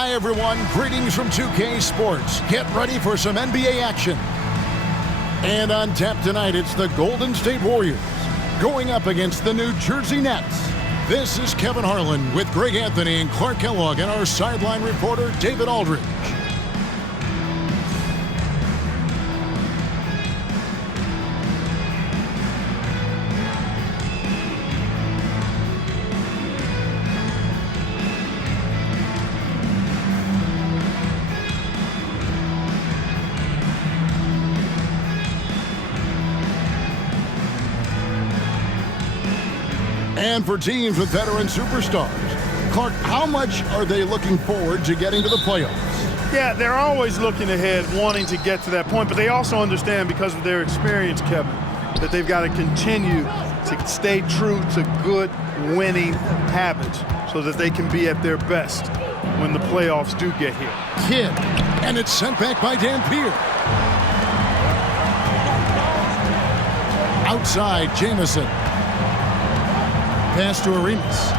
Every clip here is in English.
Hi, everyone. Greetings from 2K Sports. Get ready for some NBA action. And on tap tonight, it's the Golden State Warriors going up against the New Jersey Nets. This is Kevin Harlan with Greg Anthony and Clark Kellogg and our sideline reporter, David Aldridge. And for teams with veteran superstars, Clark, how much are they looking forward to getting to the playoffs? Yeah, they're always looking ahead, wanting to get to that point, but they also understand because of their experience, Kevin, that they've got to continue to stay true to good winning habits so that they can be at their best when the playoffs do get here. Kidd, and it's sent back by Dampier. Outside, Jamison. Pass to Arenas.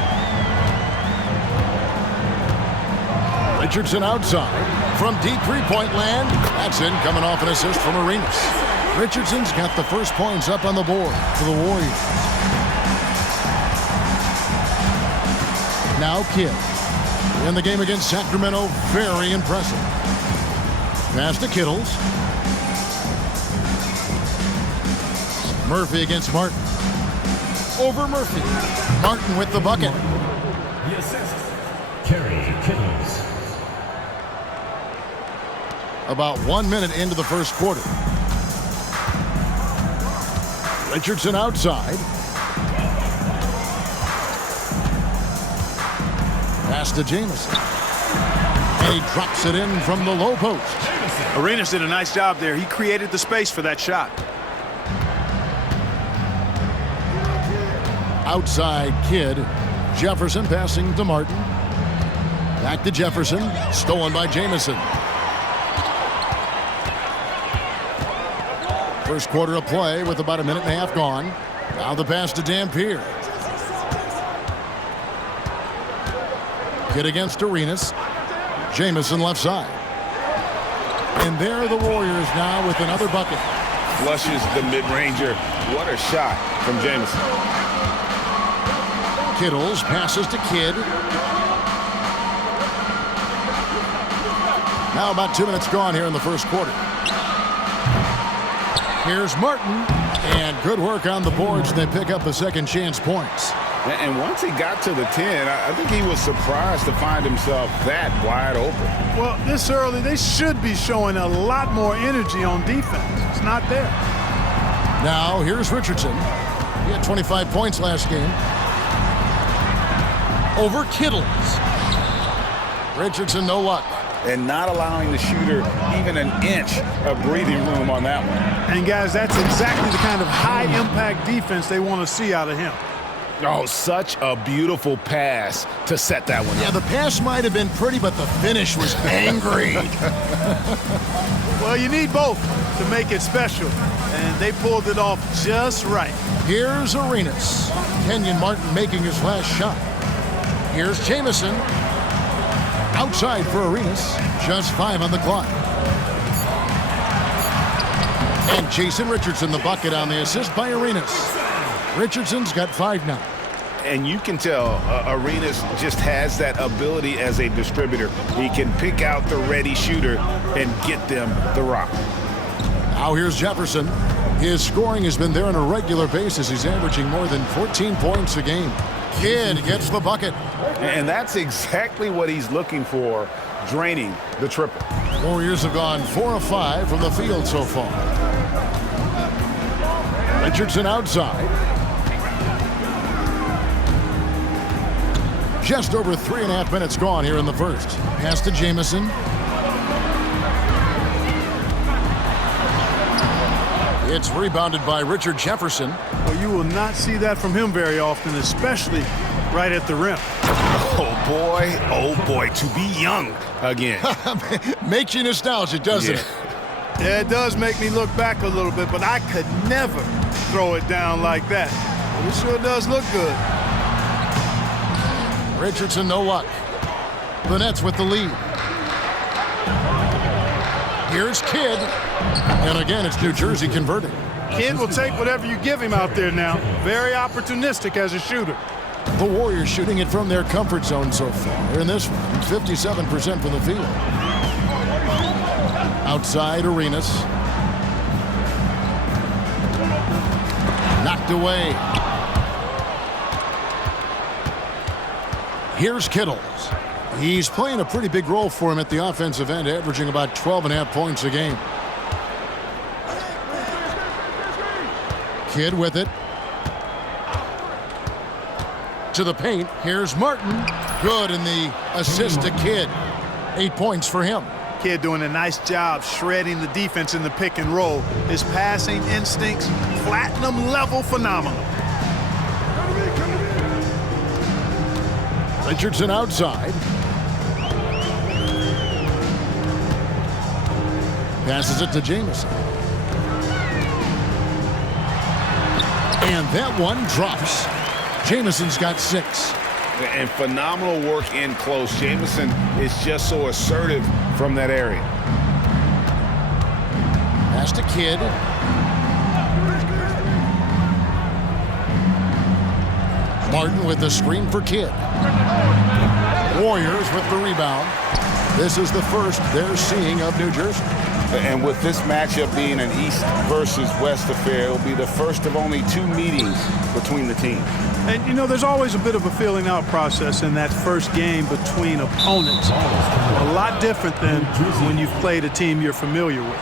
Richardson outside from deep three-point land. That's in, coming off an assist from Arenas. Richardson's got the first points up on the board for the Warriors. Now Kidd. In the game against Sacramento, very impressive. Pass to Kittles. Murphy against Martin. Over Murphy. Martin with the bucket. The assist, Kerry Kittles. About 1 minute into the first quarter. Richardson outside. Pass to Jamison. And he drops it in from the low post. Arenas did a nice job there. He created the space for that shot. Outside Kidd. Jefferson passing to Martin. Back to Jefferson. Stolen by Jamison. First quarter of play with about a minute and a half gone. Now the pass to Dampier. Kidd against Arenas. Jamison left side. And there are the Warriors now with another bucket. Flushes the mid-ranger. What a shot from Jamison. Kittles passes to Kidd. Now about 2 minutes gone here in the first quarter. Here's Martin. And good work on the boards. They pick up the second chance points. And once he got to the 10, I think he was surprised to find himself that wide open. Well, this early, they should be showing a lot more energy on defense. It's not there. Now here's Richardson. He had 25 points last game. Over Kittles. Richardson, no luck. And not allowing the shooter even an inch of breathing room on that one. And, guys, that's exactly the kind of high-impact defense they want to see out of him. Oh, such a beautiful pass to set that one up. Yeah, the pass might have been pretty, but the finish was angry. Well, you need both to make it special, and they pulled it off just right. Here's Arenas. Kenyon Martin making his last shot. Here's Jamison. Outside for Arenas. Just 5 on the clock. And Jason Richardson, the bucket on the assist by Arenas. Richardson's got 5 now. And you can tell Arenas just has that ability as a distributor. He can pick out the ready shooter and get them the rock. Now here's Jefferson. His scoring has been there on a regular basis. He's averaging more than 14 points a game. Kidd gets the bucket. And that's exactly what he's looking for, draining the triple. Warriors have gone 4 of 5 from the field so far. Richardson outside. Just over 3.5 minutes gone here in the first. Pass to Jamison. It's rebounded by Richard Jefferson. Well, you will not see that from him very often, especially right at the rim. Oh boy, to be young again. Makes you nostalgic, doesn't it? Yeah, it does make me look back a little bit, but I could never throw it down like that. But it sure does look good. Richardson, no luck. The Nets with the lead. Here's Kidd. And again, it's New Jersey converting. Kidd will take whatever you give him out there now. Very opportunistic as a shooter. The Warriors shooting it from their comfort zone so far. In this one, 57% from the field. Outside, Arenas. Knocked away. Here's Kittles. He's playing a pretty big role for him at the offensive end, averaging about 12.5 points a game. Kidd with it. To the paint. Here's Martin. Good in the assist to Kidd. 8 points for him. Kidd doing a nice job shredding the defense in the pick and roll. His passing instincts, platinum level phenomenal. Richardson outside. Passes it to Jamison. And that one drops. Jamison's got 6. And phenomenal work in close. Jamison is just so assertive from that area. Pass to Kidd. Martin with the screen for Kidd. Warriors with the rebound. This is the first they're seeing of New Jersey. And with this matchup being an East versus West affair, it'll be the first of only 2 meetings between the teams. And, you know, there's always a bit of a feeling out process in that first game between opponents. A lot different than when you've played a team you're familiar with.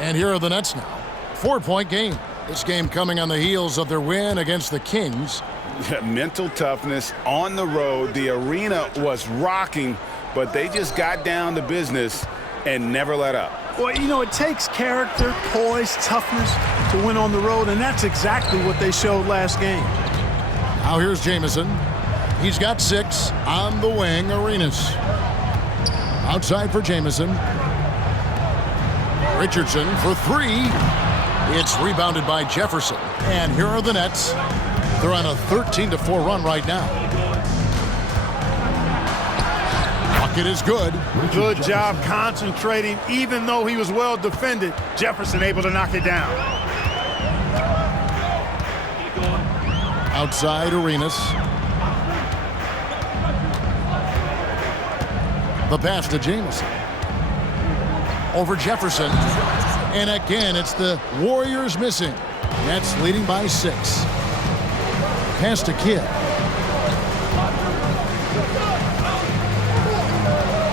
And here are the Nets now. 4-point game. This game coming on the heels of their win against the Kings. Mental toughness on the road. The arena was rocking, but they just got down to business and never let up. Well, you know, it takes character, poise, toughness to win on the road, and that's exactly what they showed last game. Now here's Jamison. He's got 6 on the wing. Arenas. Outside for Jamison. Richardson for 3. It's rebounded by Jefferson. And here are the Nets. They're on a 13-4 run right now. Bucket is good. Good job concentrating. Even though he was well defended, Jefferson able to knock it down. Outside, Arenas. The pass to Jamison. Over Jefferson. And again, it's the Warriors missing. Nets leading by 6. Pass to Kidd.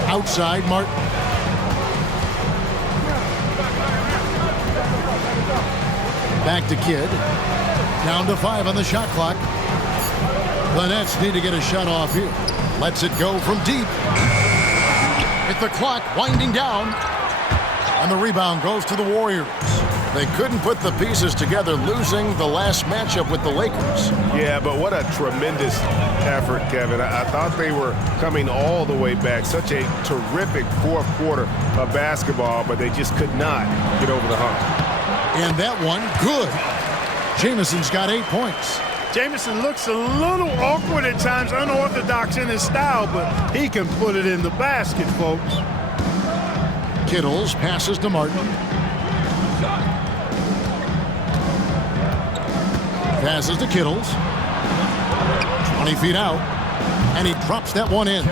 Outside, Martin. Back to Kidd. Down to 5 on the shot clock. The Nets need to get a shot off here. Lets it go from deep. With the clock winding down. And the rebound goes to the Warriors. They couldn't put the pieces together, losing the last matchup with the Lakers. Yeah, but what a tremendous effort, Kevin. I thought they were coming all the way back. Such a terrific fourth quarter of basketball, but they just could not get over the hump. And that one, good. Jamison's got 8 points. Jamison looks a little awkward at times, unorthodox in his style, but he can put it in the basket, folks. Kittles passes to Martin. Passes to Kittles. 20 feet out. And he drops that one in.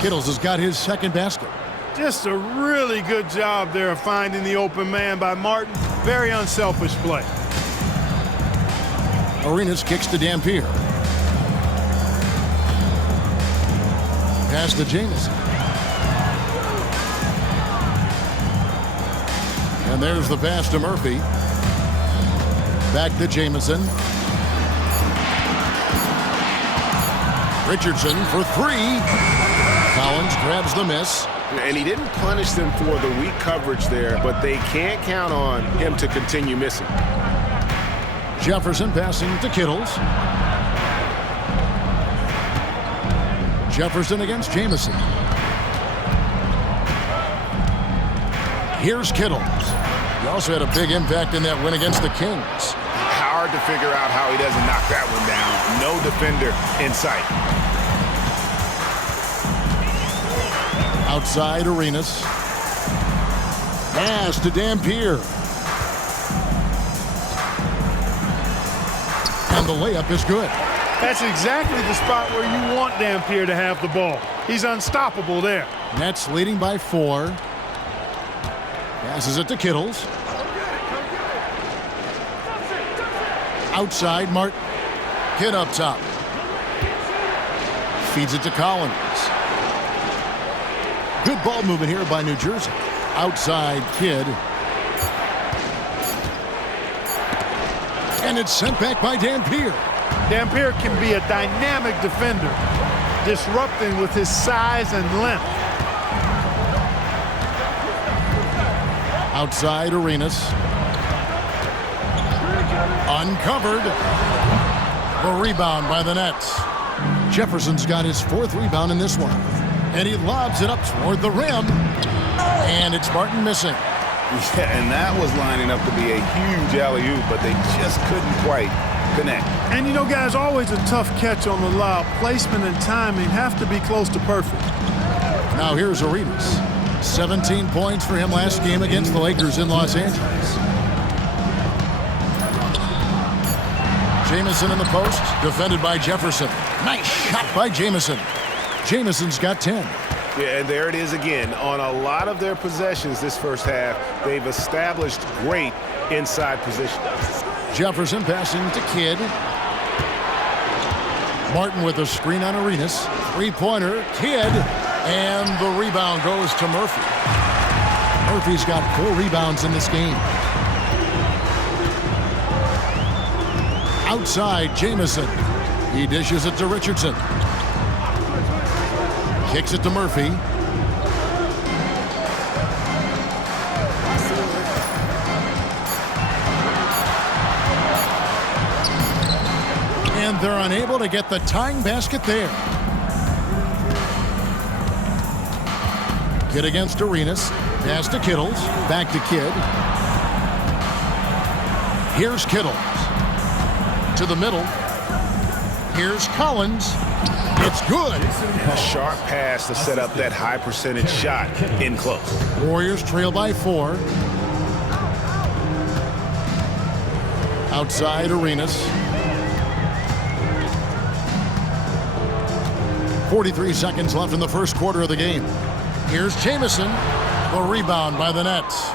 Kittles has got his second basket. Just a really good job there of finding the open man by Martin. Very unselfish play. Arenas kicks to Dampier. Pass to Jamison. And there's the pass to Murphy. Back to Jamison. Richardson for 3. Collins grabs the miss. And he didn't punish them for the weak coverage there, but they can't count on him to continue missing. Jefferson passing to Kittles. Jefferson against Jamison. Here's Kittles. also had a big impact in that win against the Kings. Hard to figure out how he doesn't knock that one down. No defender in sight. Outside Arenas. Pass to Dampier. And the layup is good. That's exactly the spot where you want Dampier to have the ball. He's unstoppable there. Nets leading by 4. Passes it to Kittles. Outside Martin. Kidd up top. Feeds it to Collins. Good ball movement here by New Jersey. Outside Kidd. And it's sent back by Dampier. Dampier can be a dynamic defender, disrupting with his size and length. Outside Arenas. Uncovered. The rebound by the Nets. Jefferson's got his 4th rebound in this one. And he lobs it up toward the rim. And it's Martin missing. Yeah, and that was lining up to be a huge alley-oop, but they just couldn't quite connect. And you know, guys, always a tough catch on the lob. Placement and timing have to be close to perfect. Now here's Arenas. 17 points for him last game against the Lakers in Los Angeles. Jamison in the post, defended by Jefferson. Nice shot by Jamison. Jamison's got 10. Yeah, and there it is again. On a lot of their possessions this first half, they've established great inside position. Jefferson passing to Kidd. Martin with a screen on Arenas. Three-pointer, Kidd. And the rebound goes to Murphy. Murphy's got 4 rebounds in this game. Outside, Jamison. He dishes it to Richardson. Kicks it to Murphy. And they're unable to get the tying basket there. Kidd against Arenas. Pass to Kittles. Back to Kidd. Here's Kittles. To the middle. Here's Collins. It's good. A sharp pass to set up that high percentage shot in close. Warriors trail by 4. Outside Arenas. 43 seconds left in the first quarter of the game. Here's Jamison. The rebound by the Nets.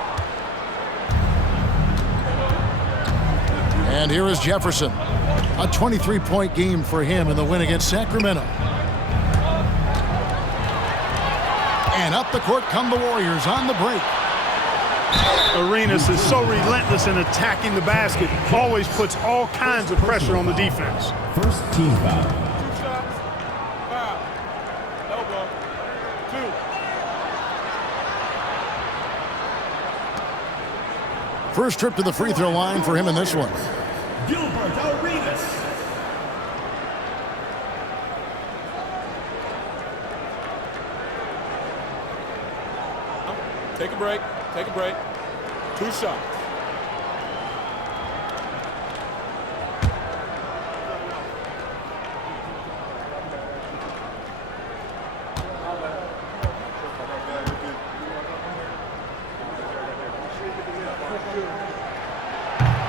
And here is Jefferson. A 23-point game for him in the win against Sacramento. And up the court come the Warriors on the break. Arenas is so relentless in attacking the basket. Always puts all kinds of pressure on the defense. First team foul. First trip to the free throw line for him in this one. Gilbert Arenas. Take a break. Take a break. 2 shots.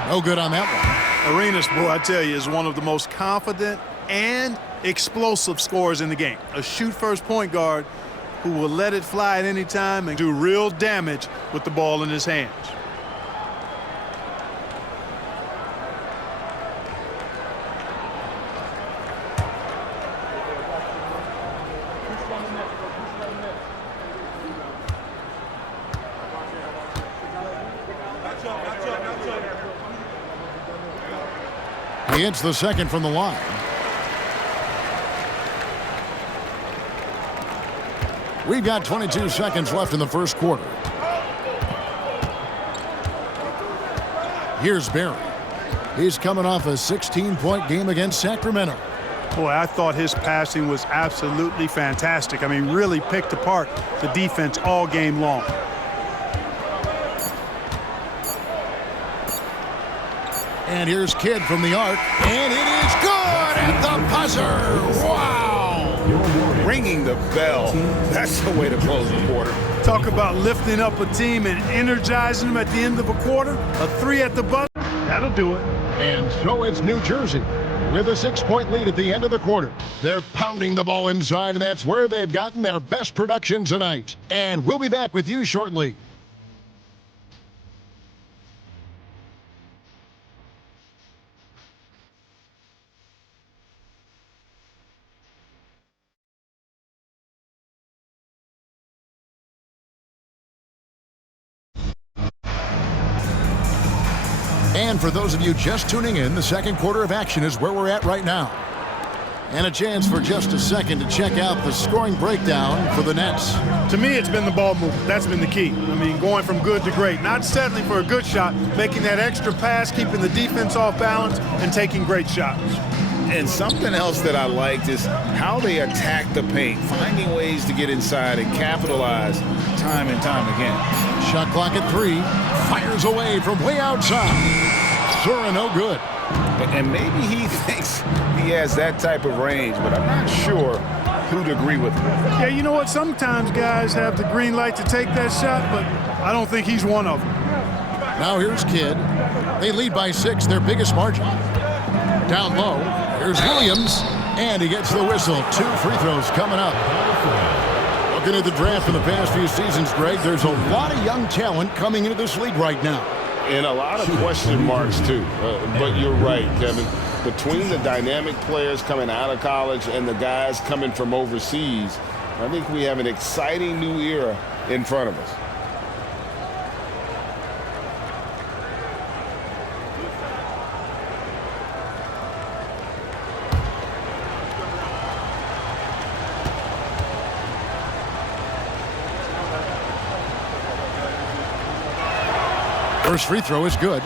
No good on that one. Arenas, boy, I tell you, is one of the most confident and explosive scorers in the game. A shoot-first point guard who will let it fly at any time and do real damage with the ball in his hands. He hits the second from the line. We've got 22 seconds left in the first quarter. Here's Barry. He's coming off a 16-point game against Sacramento. Boy, I thought his passing was absolutely fantastic. I mean, really picked apart the defense all game long. And here's Kidd from the arc, and it is good at the buzzer. Wow! Ringing the bell. That's the way to close the quarter. Talk about lifting up a team and energizing them at the end of a quarter. A 3 at the buzzer, that'll do it. And so it's New Jersey with a 6-point lead at the end of the quarter. They're pounding the ball inside, and that's where they've gotten their best production tonight. And we'll be back with you shortly. And for those of you just tuning in, the second quarter of action is where we're at right now. And a chance for just a second to check out the scoring breakdown for the Nets. To me, it's been the ball movement. That's been the key. I mean, going from good to great. Not settling for a good shot, making that extra pass, keeping the defense off balance, and taking great shots. And something else that I liked is how they attack the paint, finding ways to get inside and capitalize time and time again. Shot clock at 3. Fires away from way outside. Sura no good. And maybe he thinks he has that type of range, but I'm not sure who'd agree with him. Yeah, you know what? Sometimes guys have the green light to take that shot, but I don't think he's one of them. Now here's Kidd. They lead by 6, their biggest margin. Down low, here's Williams, and he gets the whistle. 2 free throws coming up. Looking at the draft in the past few seasons, Greg, there's a lot of young talent coming into this league right now. And a lot of question marks, too. But you're right, Kevin. Between the dynamic players coming out of college and the guys coming from overseas, I think we have an exciting new era in front of us. First free throw is good.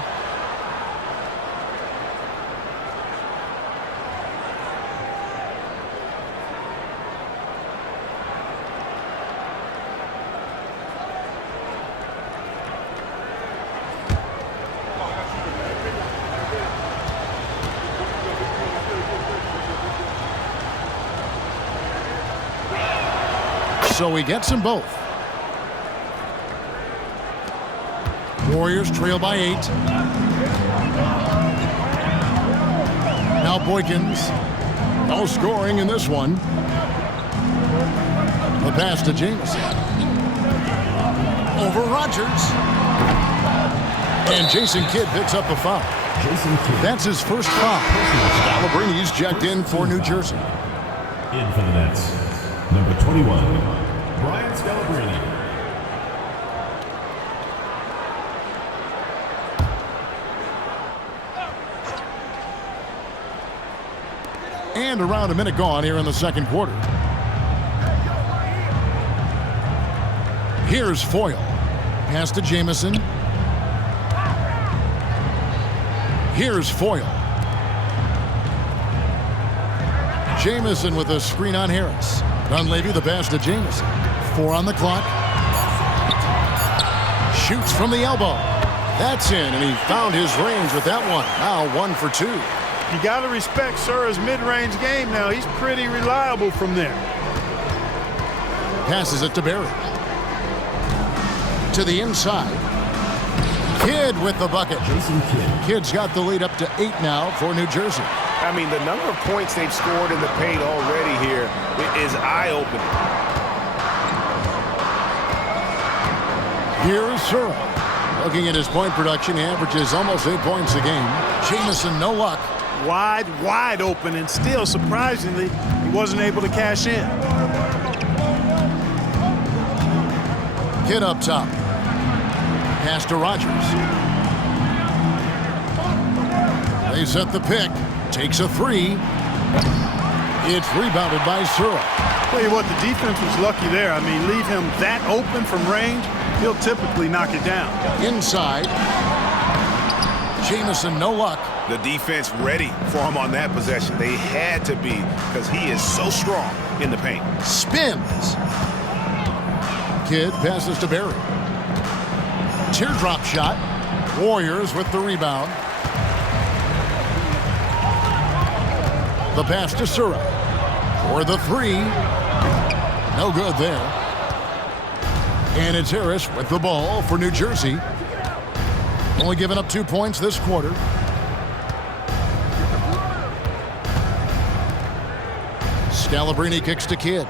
So he gets them both. Warriors trail by 8. Now Boykins. No scoring in this one. The pass to Jamison. Over Rogers. And Jason Kidd picks up a foul. That's his first foul. Scalabrini's checked in for New Jersey. In for the Nets, number 21, Brian Scalabrine. And around a minute gone here in the second quarter. Here's Foyle. Pass to Jamison. Here's Foyle. Jamison with a screen on Harris. Dunleavy the pass to Jamison. 4 on the clock. Shoots from the elbow. That's in, and he found his range with that one. Now 1 for 2. You got to respect Sura's mid-range game now. He's pretty reliable from there. Passes it to Barry. To the inside. Kidd with the bucket. Kidd's got the lead up to 8 now for New Jersey. I mean, the number of points they've scored in the paint already here is eye-opening. Here's Sura. Looking at his point production, he averages almost 8 points a game. Jamison, no luck. Wide open, and still, surprisingly, he wasn't able to cash in. Kidd up top. Pass to Rogers. They set the pick. Takes a 3. It's rebounded by Sura. Tell you what, the defense was lucky there. I mean, leave him that open from range, he'll typically knock it down. Inside. Jamison, no luck. The defense ready for him on that possession. They had to be, because he is so strong in the paint. Spins. Kidd passes to Barry. Teardrop shot. Warriors with the rebound. The pass to Sura. For the three. No good there. And it's Harris with the ball for New Jersey. Only giving up 2 points this quarter. Scalabrine kicks to Kidd.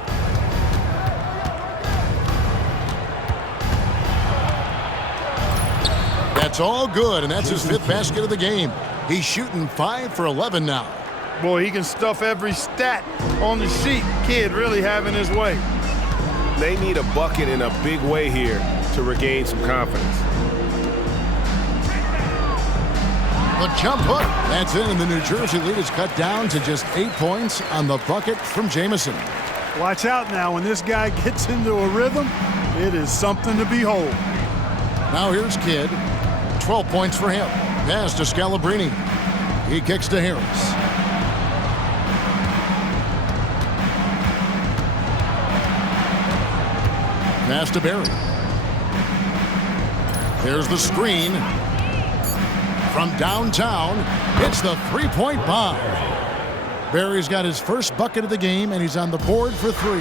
That's all good, and that's his 5th basket of the game. He's shooting 5 for 11 now. Boy, he can stuff every stat on the sheet. Kidd really having his way. They need a bucket in a big way here to regain some confidence. The jump hook. That's in, and the New Jersey lead is cut down to just 8 points on the bucket from Jamison. Watch out now. When this guy gets into a rhythm, it is something to behold. Now here's Kidd. 12 points for him. Pass to Scalabrine. He kicks to Harris. Pass to Barry. There's the screen. From downtown, it's the three-point bomb. Barry's got his first bucket of the game, and he's on the board for 3.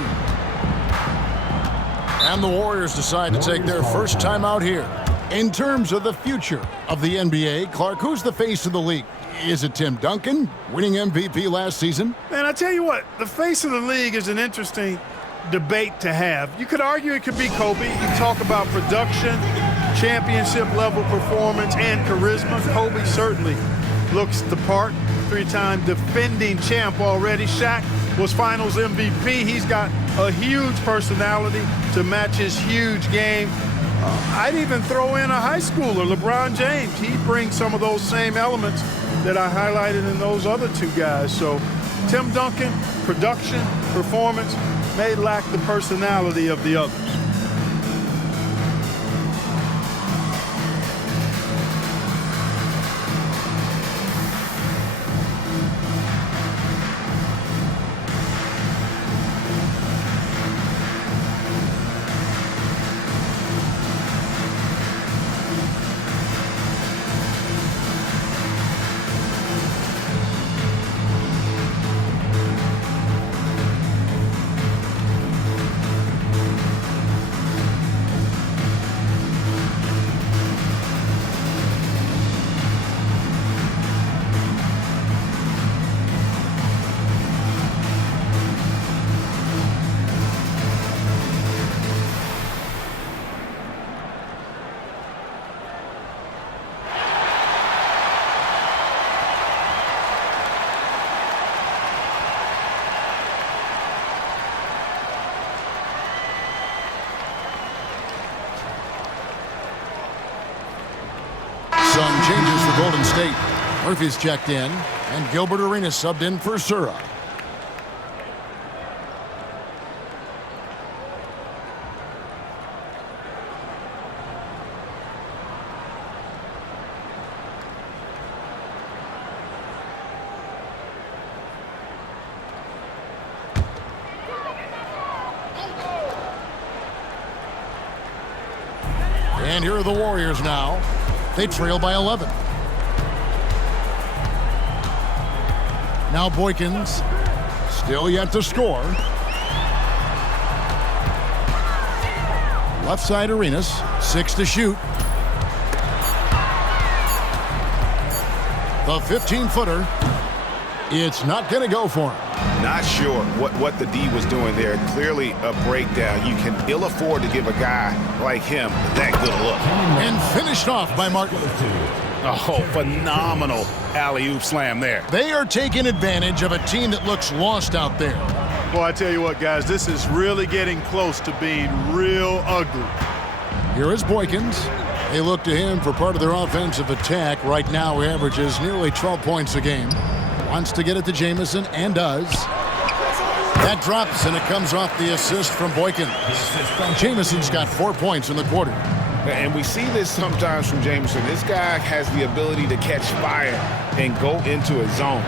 And the Warriors decide to take their first time out here. In terms of the future of the NBA, Clark, who's the face of the league? Is it Tim Duncan, winning MVP last season? Man, I tell you what, the face of the league is an interesting debate to have. You could argue it could be Kobe. You talk about production, championship-level performance, and charisma. Kobe certainly looks the part. 3-time defending champ already. Shaq was Finals MVP. He's got a huge personality to match his huge game. I'd even throw in a high schooler, LeBron James. He brings some of those same elements that I highlighted in those other 2 guys. So Tim Duncan, production, performance, may lack the personality of the others. Some changes for Golden State. Murphy's checked in, and Gilbert Arenas subbed in for Sura. And here are the Warriors now. They trail by 11. Now Boykins, still yet to score. Left side Arenas, 6 to shoot. The 15-footer, it's not going to go for him. Not sure what the D was doing there. Clearly a breakdown. You can ill afford to give a guy like him that good a look. And finished off by Martin. Oh, phenomenal alley-oop slam there. They are taking advantage of a team that looks lost out there. Well, I tell you what, guys, this is really getting close to being real ugly. Here is Boykins. They look to him for part of their offensive attack. Right now, he averages nearly 12 points a game. Wants to get it to Jamison, and does. That drops, and it comes off the assist from Boykins. Jamison's got 4 points in the quarter. And we see this sometimes from Jamison. This guy has the ability to catch fire and go into a zone.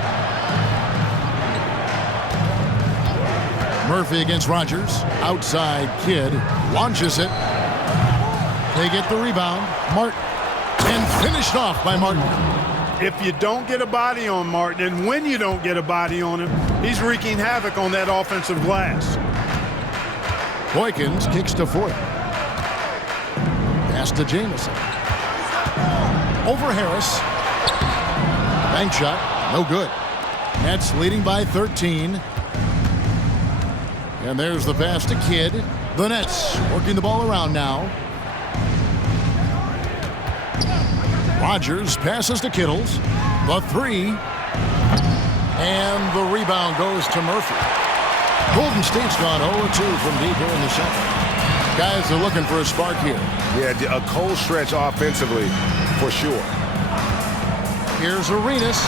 Murphy against Rogers. Outside Kidd. Launches it. They get the rebound. Martin. And finished off by Martin. If you don't get a body on Martin, and when you don't get a body on him, he's wreaking havoc on that offensive glass. Boykins kicks to Fort. Pass to Jamison. Over Harris. Bank shot, no good. Nets leading by 13. And there's the pass to Kidd. The Nets working the ball around now. Rogers passes to Kittles. The three. And the rebound goes to Murphy. Golden State's gone 0-2 from deep here in the second. Guys are looking for a spark here. Yeah, a cold stretch offensively for sure. Here's Arenas.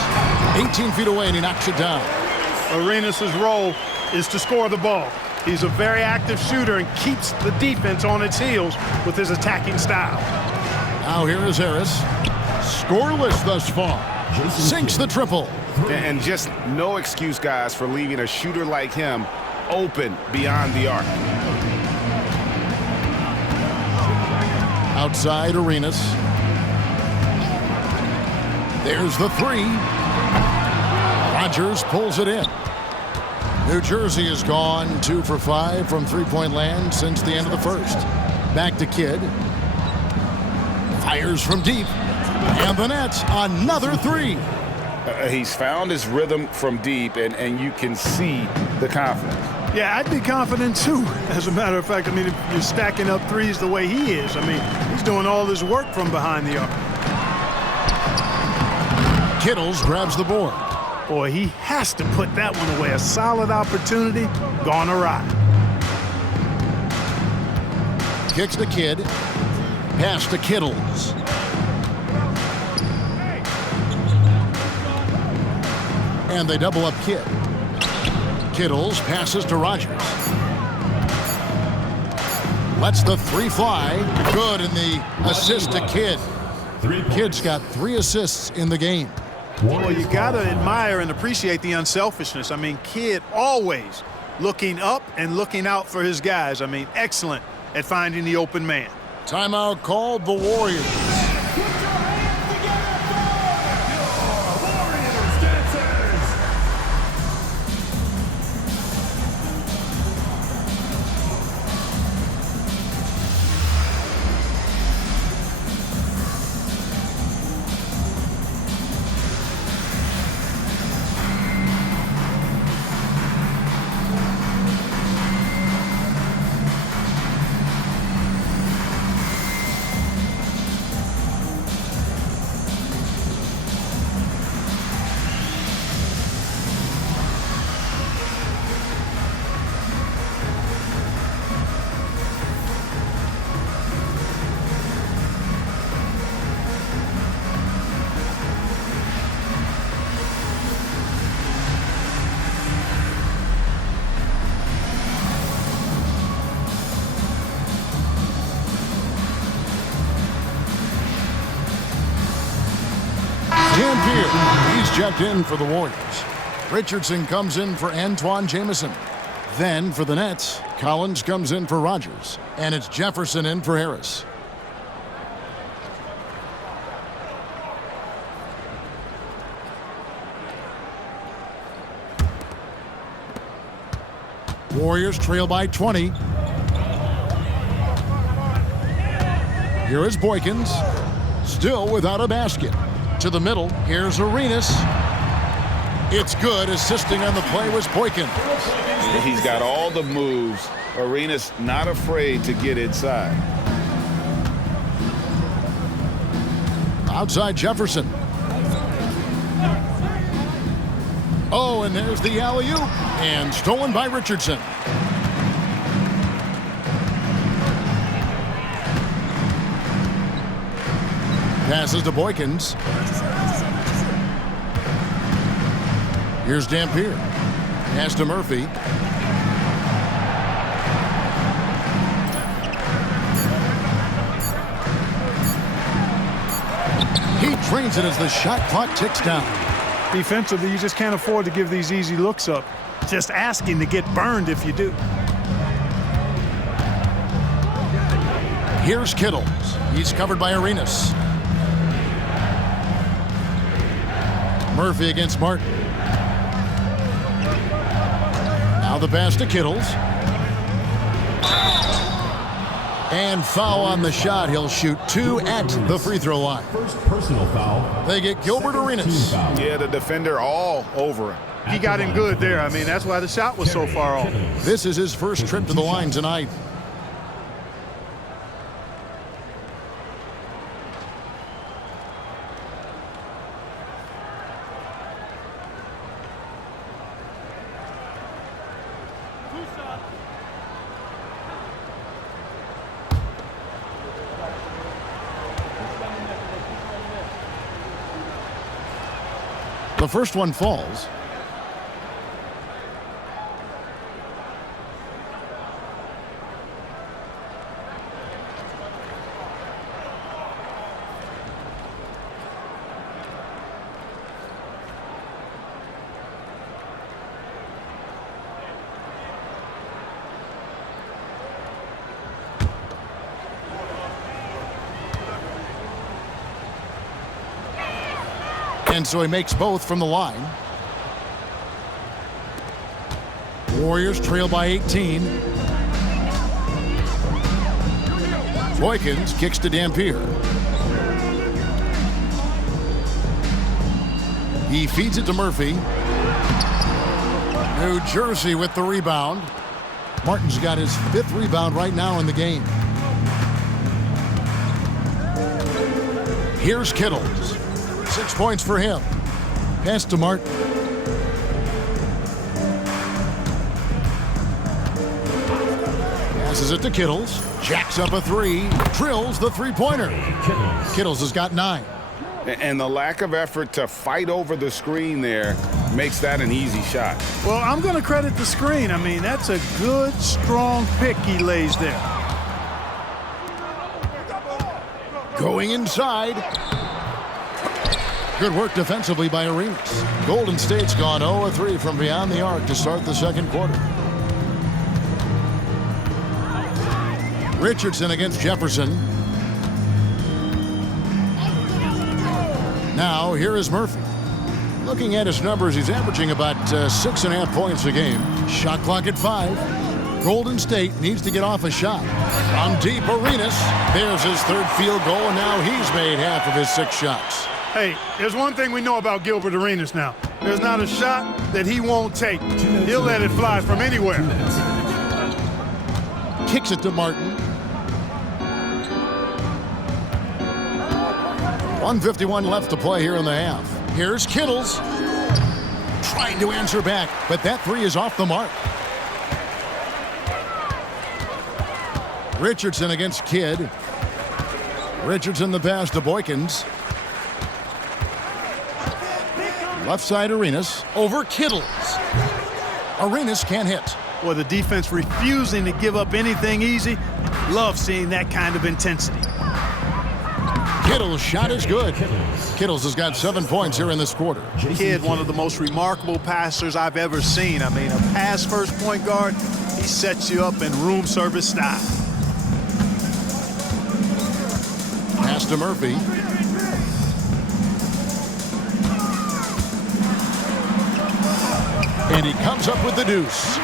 18 feet away, and he knocks it down. Arenas' role is to score the ball. He's a very active shooter and keeps the defense on its heels with his attacking style. Now here is Harris. Scoreless thus far. Sinks the triple. And just no excuse, guys, for leaving a shooter like him open beyond the arc. Outside Arenas. There's the three. Rogers pulls it in. New Jersey has gone 2 for 5 from three-point land since the end of the first. Back to Kidd. Fires from deep. And the Nets, another three. He's found his rhythm from deep, and you can see the confidence. Yeah, I'd be confident too. As a matter of fact, I mean, if you're stacking up threes the way he is, I mean, he's doing all his work from behind the arc. Kittles grabs the board. Boy, he has to put that one away. A solid opportunity gone awry. Kicks to Kidd. Pass to Kittles. And they double up Kidd. Kittles passes to Rogers. Lets the three fly. Good, and the assist to Kidd. Kidd's got 3 assists in the game. Well, you got to admire and appreciate the unselfishness. I mean, Kidd always looking up and looking out for his guys. I mean, excellent at finding the open man. Timeout called the Warriors. He's checked in for the Warriors. Richardson comes in for Antoine Jamison. Then for the Nets, Collins comes in for Rogers. And it's Jefferson in for Harris. Warriors trail by 20. Here is Boykins. Still without a basket. To the middle, here's Arenas. It's good. Assisting on the play was Boykins. He's got all the moves. Arenas not afraid to get inside. Outside Jefferson. Oh, and there's the alley-oop. And stolen by Richardson. Passes to Boykins. Here's Dampier. Pass to Murphy. He drains it as the shot clock ticks down. Defensively, you just can't afford to give these easy looks up. Just asking to get burned if you do. Here's Kittles. He's covered by Arenas. Murphy against Martin. Now the pass to Kittles. And foul on the shot. He'll shoot 2 at the free throw line. First personal foul. They get Gilbert Arenas. Yeah, the defender all over him. He got him good there. I mean, that's why the shot was so far off. This is his first trip to the line tonight. The first one falls. And so he makes both from the line. Warriors trail by 18. Boykins kicks to Dampier. He feeds it to Murphy. New Jersey with the rebound. Martin's got his 5th rebound right now in the game. Here's Kittles. 6 points for him. Pass to Martin. Passes it to Kittles. Jacks up a 3. Drills the three-pointer. Kittles has got 9. And the lack of effort to fight over the screen there makes that an easy shot. Well, I'm going to credit the screen. I mean, that's a good, strong pick he lays there. Going inside. Good work defensively by Arenas. Golden State's gone 0-3 from beyond the arc to start the second quarter. Richardson against Jefferson. Now here is Murphy. Looking at his numbers, he's averaging about 6.5 points a game. Shot clock at 5. Golden State needs to get off a shot. From deep, Arenas. There's his 3rd field goal, and now he's made half of his 6 shots. Hey, there's one thing we know about Gilbert Arenas now. There's not a shot that he won't take. He'll let it fly from anywhere. Kicks it to Martin. 1:51 left to play here in the half. Here's Kittles. Trying to answer back, but that 3 is off the mark. Richardson against Kidd. Richardson the pass to Boykins. Left side Arenas over Kittles. Arenas can't hit. Well, the defense refusing to give up anything easy. Love seeing that kind of intensity. Kittles' shot is good. Kittles has got 7 points here in this quarter. Kidd, one of the most remarkable passers I've ever seen. I mean, a pass-first point guard, he sets you up in room service style. Pass to Murphy. And he comes up with the deuce.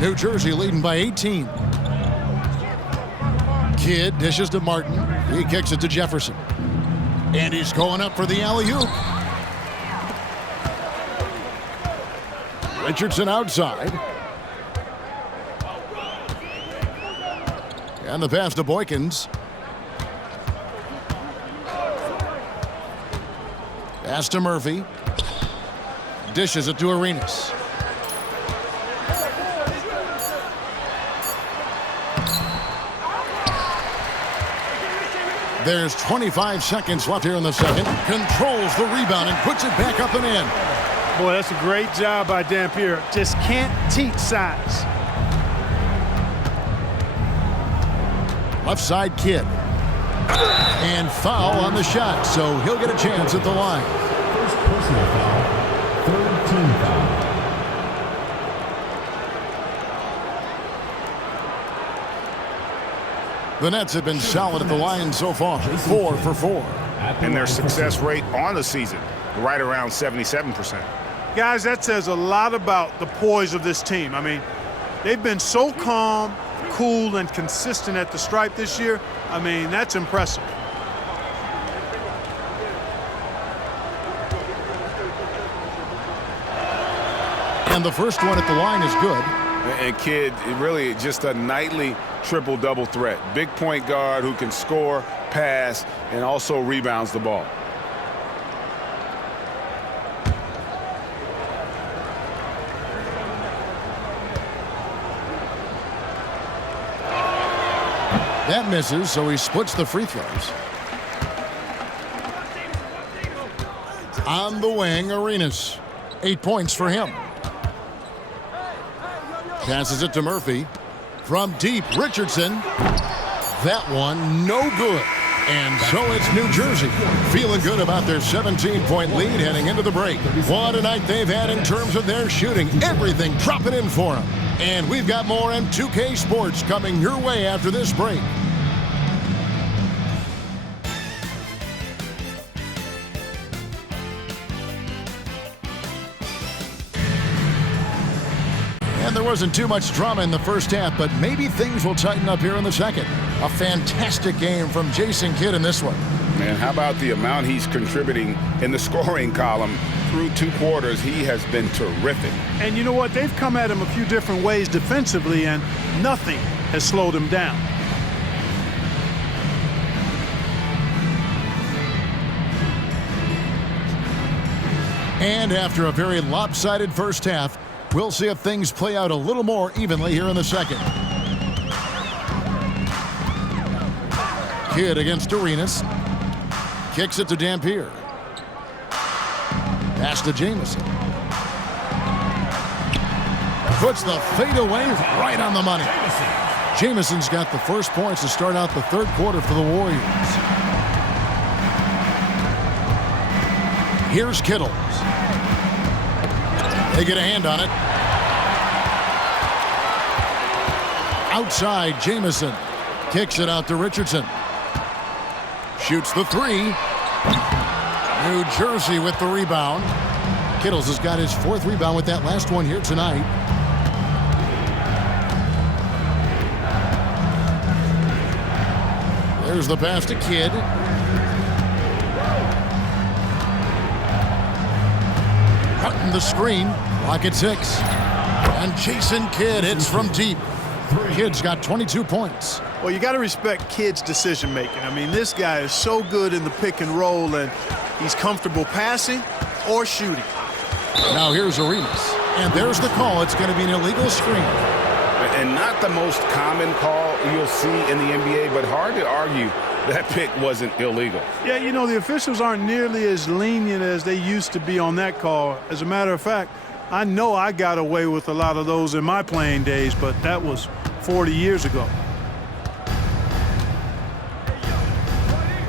New Jersey leading by 18. Kidd dishes to Martin. He kicks it to Jefferson. And he's going up for the alley-oop. Richardson outside. And the pass to Boykins. Pass to Murphy. Dishes it to Arenas. There's 25 seconds left here in the second. Controls the rebound and puts it back up and in. Boy, that's a great job by Dampier. Just can't teach size. Left side Kidd. And foul on the shot, so he'll get a chance at the line. First personal foul. 3rd team foul. The Nets have been solid at the line so far. 4 for 4. and their success rate on the season, right around 77%. Guys, that says a lot about the poise of this team. I mean, they've been so calm, cool, and consistent at the stripe this year. I mean, that's impressive. And the first one at the line is good. And Kidd, really just a nightly triple-double threat. Big point guard who can score, pass, and also rebounds the ball. That misses, so he splits the free throws. On the wing, Arenas. 8 points for him. Passes it to Murphy. From deep, Richardson. That one, no good. And so it's New Jersey feeling good about their 17-point lead heading into the break. What a night they've had in terms of their shooting. Everything dropping in for them. And we've got more M2K Sports coming your way after this break. And there wasn't too much drama in the first half, but maybe things will tighten up here in the second. A fantastic game from Jason Kidd in this one. Man, how about the amount he's contributing in the scoring column through 2 quarters? He has been terrific. And you know what? They've come at him a few different ways defensively, and nothing has slowed him down. And after a very lopsided first half, we'll see if things play out a little more evenly here in the second. Kidd against Arenas. Kicks it to Dampier. Pass to Jamison. Puts the fadeaway right on the money. Jamison's got the first points to start out the third quarter for the Warriors. Here's Kittles. They get a hand on it. Outside, Jamison kicks it out to Richardson. Shoots the three. New Jersey with the rebound. Kittles has got his 4th rebound with that last one here tonight. There's the pass to Kidd. Cutting the screen. Clock at 6. And Jason Kidd hits from deep. Kidd's got 22 points. Well, you got to respect Kidd's decision making. I mean, this guy is so good in the pick and roll, and he's comfortable passing or shooting. Now here's Arenas. And there's the call. It's going to be an illegal screen. And not the most common call you'll see in the NBA, but hard to argue that pick wasn't illegal. Yeah, you know, the officials aren't nearly as lenient as they used to be on that call. As a matter of fact, I know I got away with a lot of those in my playing days, but that was 40 years ago.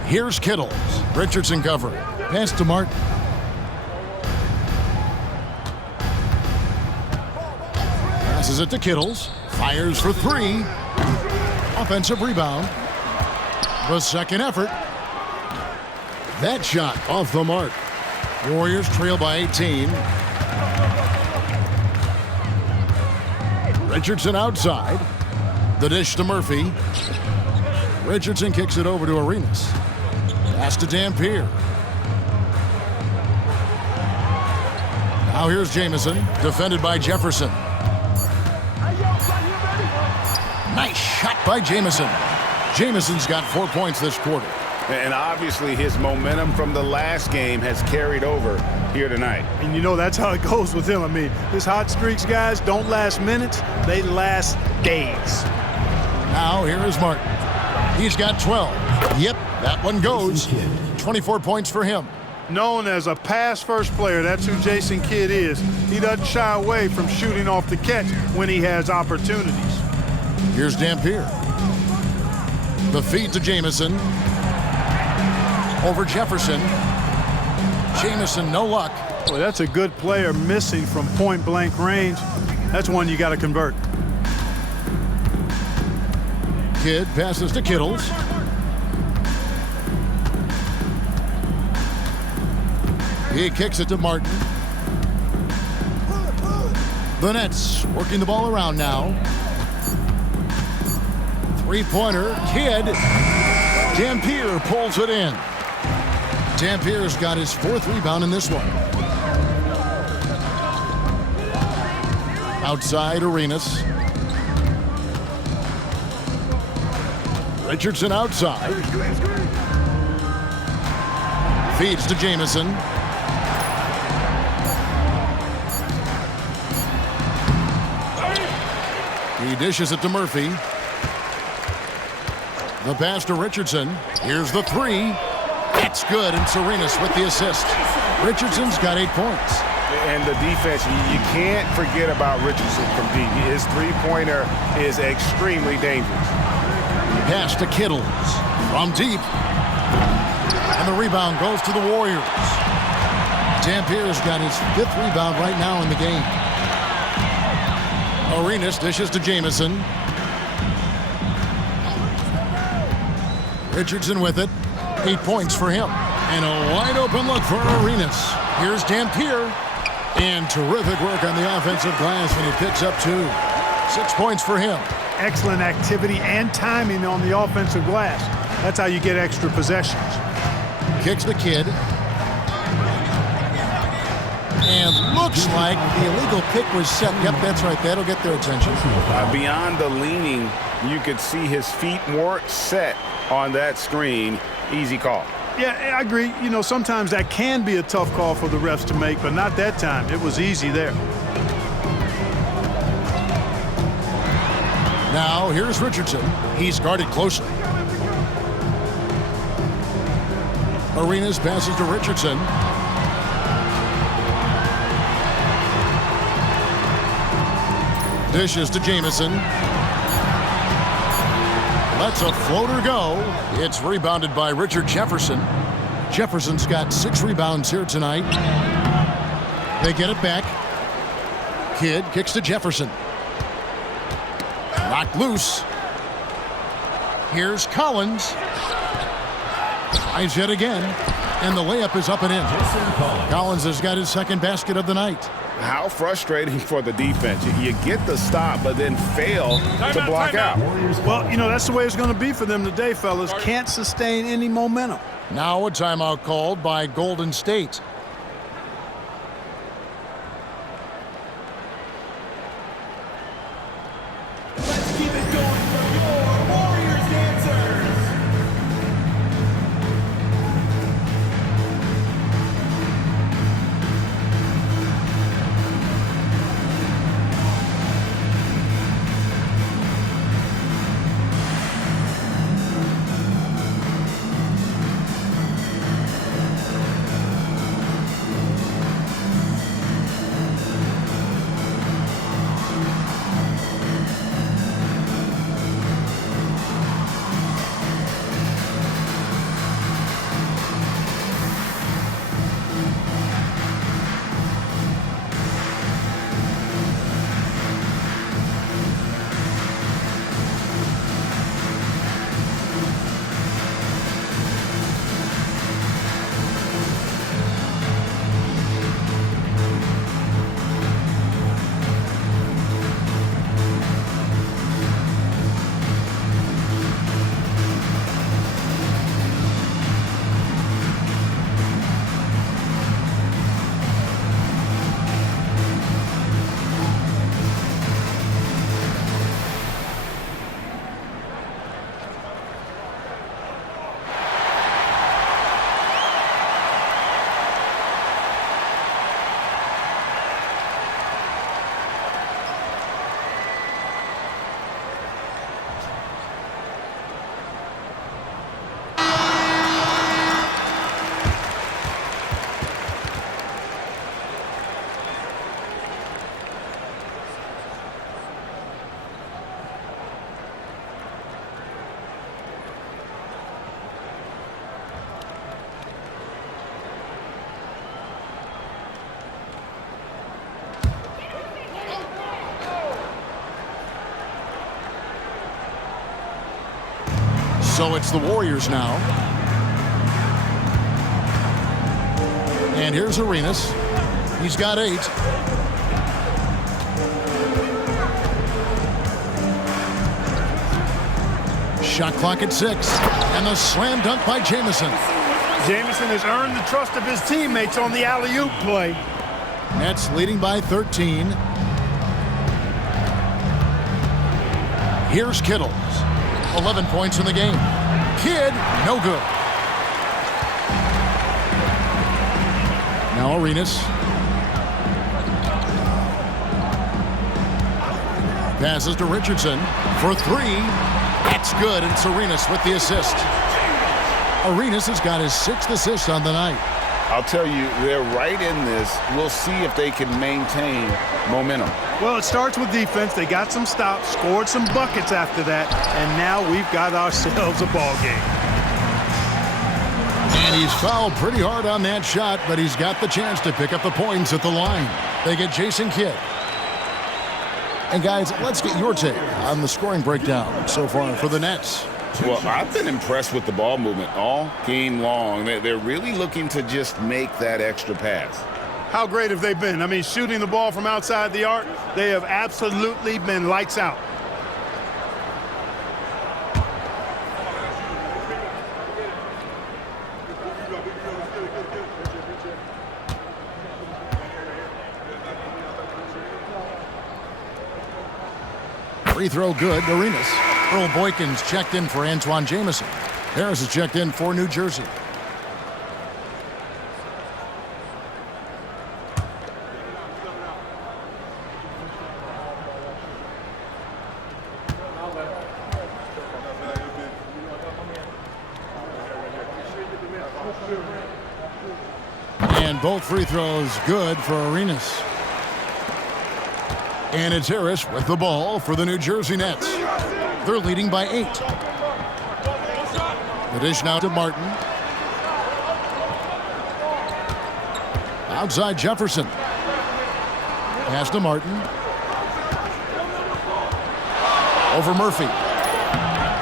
Here's Kittles. Richardson covering. Pass to Martin. Passes it to Kittles. Fires for 3. Offensive rebound. The second effort. That shot off the mark. Warriors trail by 18. Richardson outside. The dish to Murphy. Richardson kicks it over to Arenas. Pass to Dampier. Now here's Jamison, defended by Jefferson. Nice shot by Jamison. Jamison's got 4 points this quarter. And obviously his momentum from the last game has carried over here tonight. And you know that's how it goes with him. I mean, his hot streaks, guys, don't last minutes. They last days. Now here is Martin. He's got 12. Yep, that one goes. 24 points for him. Known as a pass-first player, that's who Jason Kidd is. He doesn't shy away from shooting off the catch when he has opportunities. Here's Dampier. The feed to Jamison. Over Jefferson. Jamison, no luck. Boy, that's a good player missing from point-blank range. That's one you got to convert. Kidd passes to Kittles. He kicks it to Martin. The Nets working the ball around now. Three-pointer, Kidd. Dampier pulls it in. Dampier's got his 4th rebound in this one. Outside, Arenas. Richardson outside. Feeds to Jamison. He dishes it to Murphy. The pass to Richardson. Here's the 3. That's good, and Arenas with the assist. Richardson's got 8 points. And the defense, you can't forget about Richardson from deep. His three-pointer is extremely dangerous. Pass to Kittles from deep. And the rebound goes to the Warriors. Dampier's got his 5th rebound right now in the game. Arenas dishes to Jamison. Richardson with it. 8 points for him. And a wide open look for Arenas. Here's Dampier. And terrific work on the offensive glass, and he picks up 2. 6 points for him. Excellent activity and timing on the offensive glass. That's how you get extra possessions. Kicks the Kidd. And looks like the illegal pick was set. Yep, that's right. That'll get their attention. Beyond the leaning, you could see his feet weren't set on that screen. Easy call. Yeah, I agree. You know, sometimes that can be a tough call for the refs to make, but not that time. It was easy there. Now, here's Richardson. He's guarded closely. Arenas passes to Richardson. Dishes to Jamison. Lets a floater go. It's rebounded by Richard Jefferson. Jefferson's got 6 rebounds here tonight. They get it back. Kidd kicks to Jefferson. Knocked loose. Here's Collins. Tries yet again. And the layup is up and in. Collins has got his 2nd basket of the night. How frustrating for the defense. You get the stop, but then fail to block out. Well, you know, that's the way it's going to be for them today, fellas. Can't sustain any momentum. Now a timeout called by Golden State. Let's keep it going for your Warriors dancers. So it's the Warriors now. And here's Arenas. He's got 8. Shot clock at 6. And the slam dunk by Jamison. Jamison has earned the trust of his teammates on the alley-oop play. Nets leading by 13. Here's Kittles. 11 points in the game. Kidd, no good. Now Arenas. Passes to Richardson for 3. That's good, and it's Arenas with the assist. Arenas has got his 6th assist on the night. I'll tell you, they're right in this. We'll see if they can maintain momentum. Well, it starts with defense. They got some stops, scored some buckets after that, and now we've got ourselves a ball game. And he's fouled pretty hard on that shot, but he's got the chance to pick up the points at the line. They get Jason Kidd. And guys, let's get your take on the scoring breakdown so far for the Nets. Well, I've been impressed with the ball movement all game long. They're really looking to just make that extra pass. How great have they been? I mean, shooting the ball from outside the arc, they have absolutely been lights out. Free throw good, Arenas. Earl Boykins checked in for Antoine Jamison. Harris is checked in for New Jersey. And both free throws good for Arenas. And it's Harris with the ball for the New Jersey Nets. They're leading by 8. The dish now to Martin. Outside Jefferson. Pass to Martin. Over Murphy.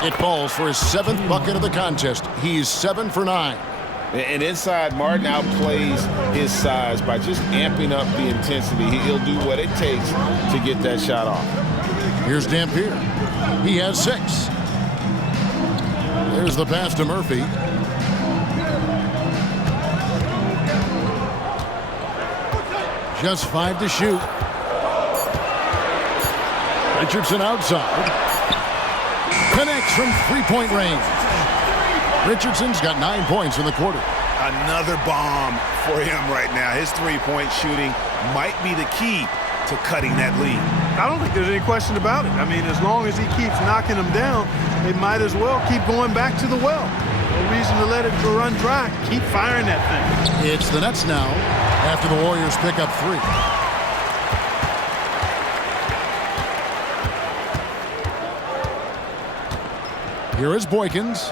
It falls for his 7th bucket of the contest. He's 7 for 9. And inside, Martin outplays his size by just amping up the intensity. He'll do what it takes to get that shot off. Here's Dampier. He has 6. There's the pass to Murphy. Just 5 to shoot. Richardson outside. Connects from 3-point range. Richardson's got 9 points in the quarter. Another bomb for him right now. His three-point shooting might be the key to cutting that lead. I don't think there's any question about it. I mean, as long as he keeps knocking them down, they might as well keep going back to the well. No reason to let it run dry. Keep firing that thing. It's the Nets now after the Warriors pick up 3. Here is Boykins.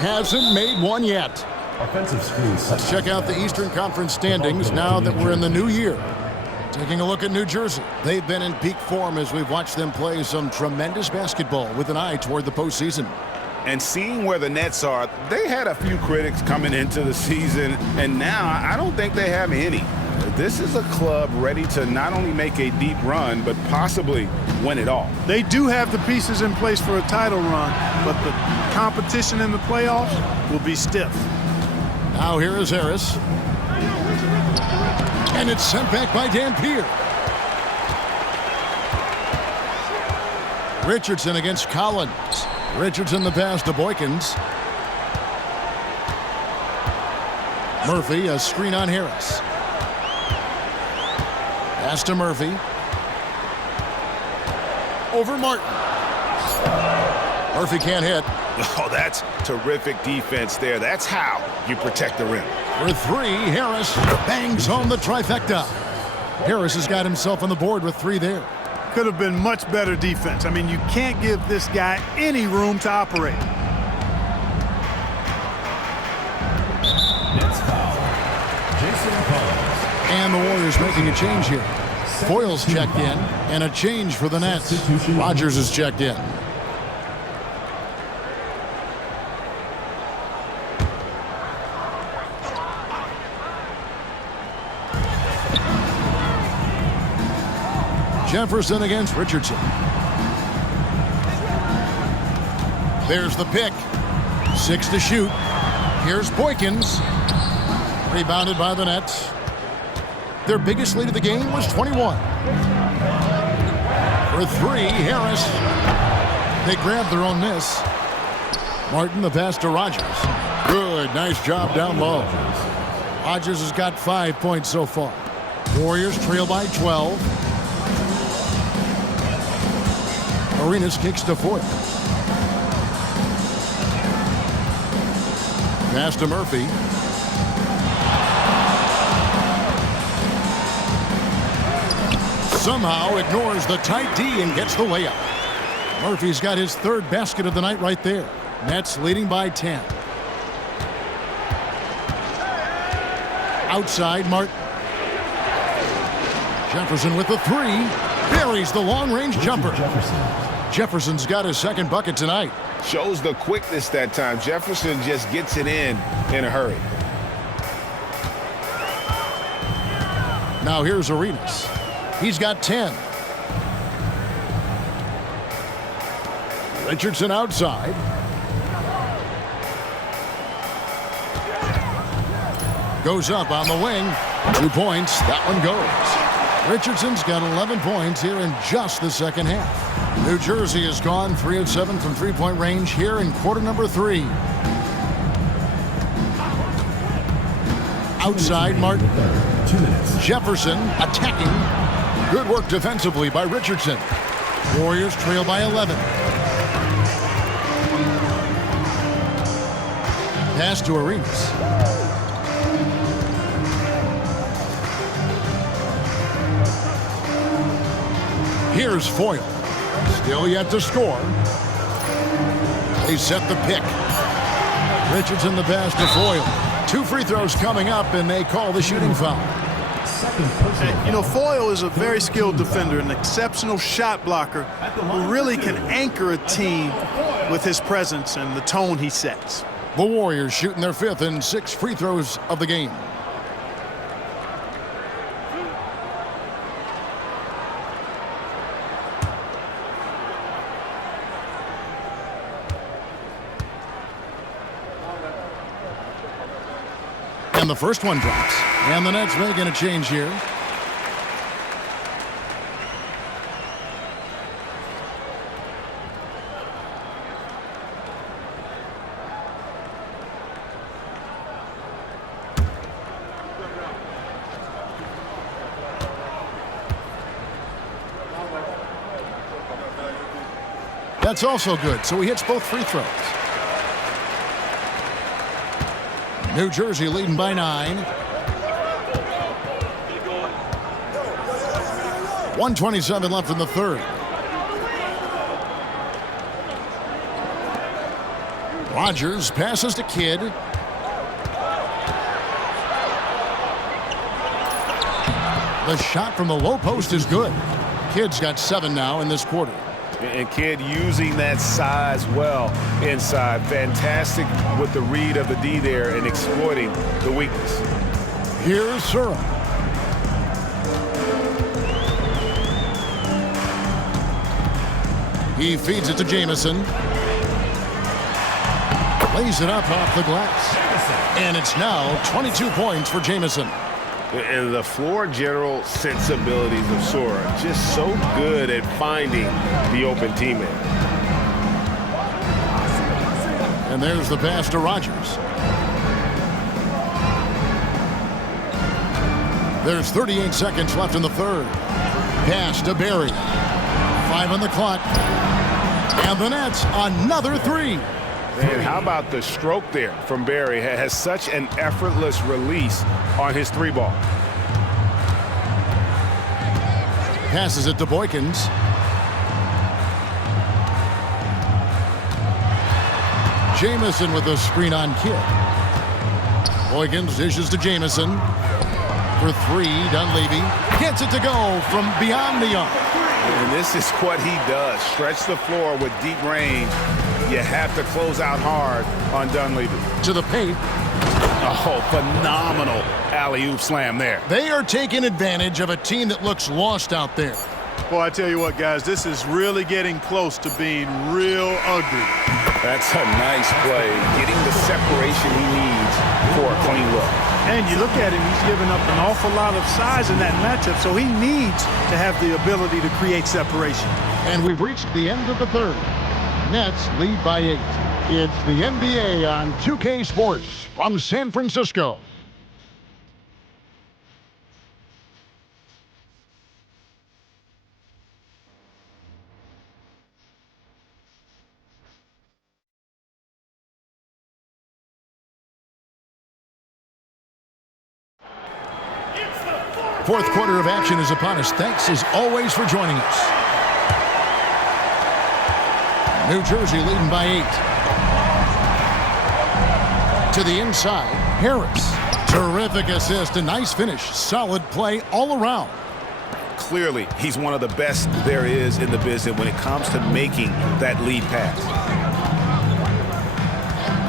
Hasn't made one yet. Offensive screens. Let's check out the Eastern Conference standings now that we're in the new year. Taking a look at New Jersey. They've been in peak form as we've watched them play some tremendous basketball with an eye toward the postseason. And seeing where the Nets are, they had a few critics coming into the season, and now I don't think they have any. This is a club ready to not only make a deep run, but possibly win it all. They do have the pieces in place for a title run, but the competition in the playoffs will be stiff. Now here is Harris. And it's sent back by Dampier. Richardson against Collins. Richardson the pass to Boykins. Murphy, a screen on Harris. Pass to Murphy. Over Martin. Murphy can't hit. Oh, that's terrific defense there. That's how you protect the rim. For 3, Harris bangs home the trifecta. Harris has got himself on the board with 3 there. Could have been much better defense. I mean, you can't give this guy any room to operate. Nets foul. Jason Collins. And the Warriors making a change here. Foyle's checked in, and a change for the Nets. Rogers is checked in. Jefferson against Richardson. There's the pick. 6 to shoot. Here's Boykins. Rebounded by the Nets. Their biggest lead of the game was 21. For 3, Harris. They grabbed their own miss. Martin, the pass to Rogers. Good, nice job down low. Rogers has got 5 points so far. Warriors trail by 12. Arenas kicks to Foyle. Pass to Murphy. Somehow ignores the tight D and gets the layup. Murphy's got his 3rd basket of the night right there. Nets leading by 10. Outside, Martin. Jefferson with the 3. Buries the long-range jumper. Jefferson's got his 2nd bucket tonight. Shows the quickness that time. Jefferson just gets it in a hurry. Now here's Arenas. He's got 10. Richardson outside. Goes up on the wing. 2 points. That one goes. Richardson's got 11 points here in just the second half. New Jersey has gone 3 of 7 from three-point range here in quarter number 3. Outside, Martin. Jefferson attacking. Good work defensively by Richardson. Warriors trail by 11. Pass to Arenas. Here's Foyle. Still yet to score. They set the pick. Richardson the pass to Foyle. 2 free throws coming up, and they call the shooting foul. You know, Foyle is a very skilled defender, an exceptional shot blocker who really can anchor a team with his presence and the tone he sets. The Warriors shooting their 5th and 6 free throws of the game. And the first one drops. And the Nets making a change here. That's also good, so he hits both free throws. New Jersey leading by 9. 1:27 left in the 3rd. Rogers passes to Kidd. The shot from the low post is good. Kidd's got 7 now in this quarter. And Kidd using that size well inside. Fantastic with the read of the D there and exploiting the weakness. Here's Sura. He feeds it to Jamison. Lays it up off the glass. And it's now 22 points for Jamison. And the floor general sensibilities of Sura, just so good at finding the open teammate. And there's the pass to Rogers. There's 38 seconds left in the 3rd. Pass to Barry. 5 on the clock. And the Nets, another 3. And how about the stroke there from Barry? Has such an effortless release on his 3-ball. Passes it to Boykins. Jamison with a screen on Kidd. Boykins dishes to Jamison. For 3, Dunleavy gets it to go from beyond the arc. And this is what he does. Stretch the floor with deep range. You have to close out hard on Dunleavy. To the paint. Oh, phenomenal alley-oop slam there. They are taking advantage of a team that looks lost out there. Boy, I tell you what, guys, this is really getting close to being real ugly. That's a nice play, getting the separation he needs for a clean look. And you look at him, he's giving up an awful lot of size in that matchup, so he needs to have the ability to create separation. And we've reached the end of the third. Nets lead by 8. It's the NBA on 2K Sports from San Francisco. Fourth quarter of action is upon us. Thanks as always for joining us. New Jersey leading by 8. To the inside, Harris. Terrific assist, a nice finish. Solid play all around. Clearly, he's one of the best there is in the business when it comes to making that lead pass.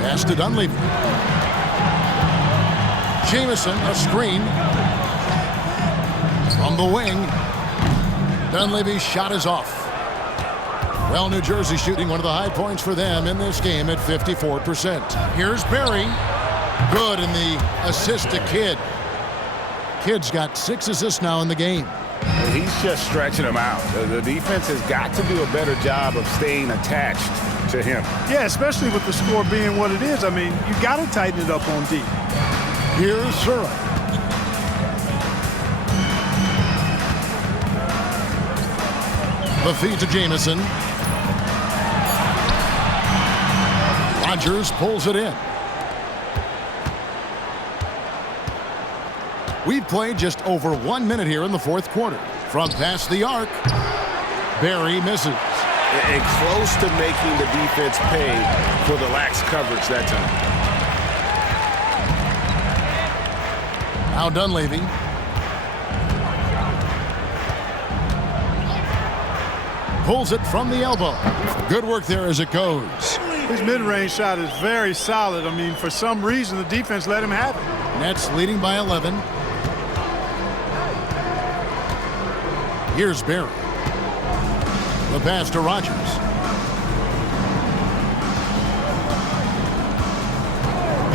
Pass to Dunleavy. Jamison, a screen. From the wing, Dunleavy's shot is off. Well, New Jersey shooting one of the high points for them in this game at 54%. Here's Barry. Good in the assist to Kidd. Kidd's got 6 assists now in the game. He's just stretching them out. The defense has got to do a better job of staying attached to him. Yeah, especially with the score being what it is. I mean, you got to tighten it up on D. Here's Sura. The feed to Jamison. Rogers pulls it in. We've played just over 1 minute here in the fourth quarter. From past the arc, Barry misses. And close to making the defense pay for the lax coverage that time. Now Dunleavy. Pulls it from the elbow. Good work there as it goes. His mid-range shot is very solid. I mean, for some reason, the defense let him have it. Nets leading by 11. Here's Barry. The pass to Rogers.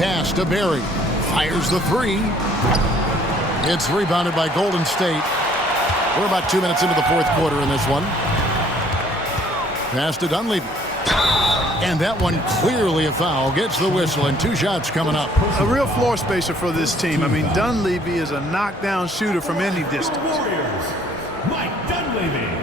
Pass to Barry. Fires the 3. It's rebounded by Golden State. We're about 2 minutes into the fourth quarter in this one. Pass to Dunleavy. And that one clearly a foul. Gets the whistle and 2 shots coming up. A real floor spacer for this team. I mean, Dunleavy is a knockdown shooter from any distance. Warriors, Mike Dunleavy.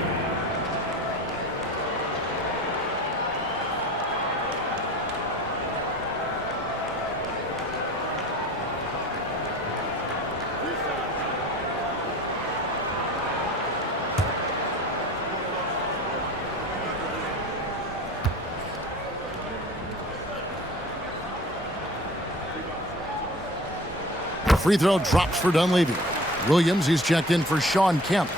Free throw drops for Dunleavy. Williams, he's checked in for Sean Kemp.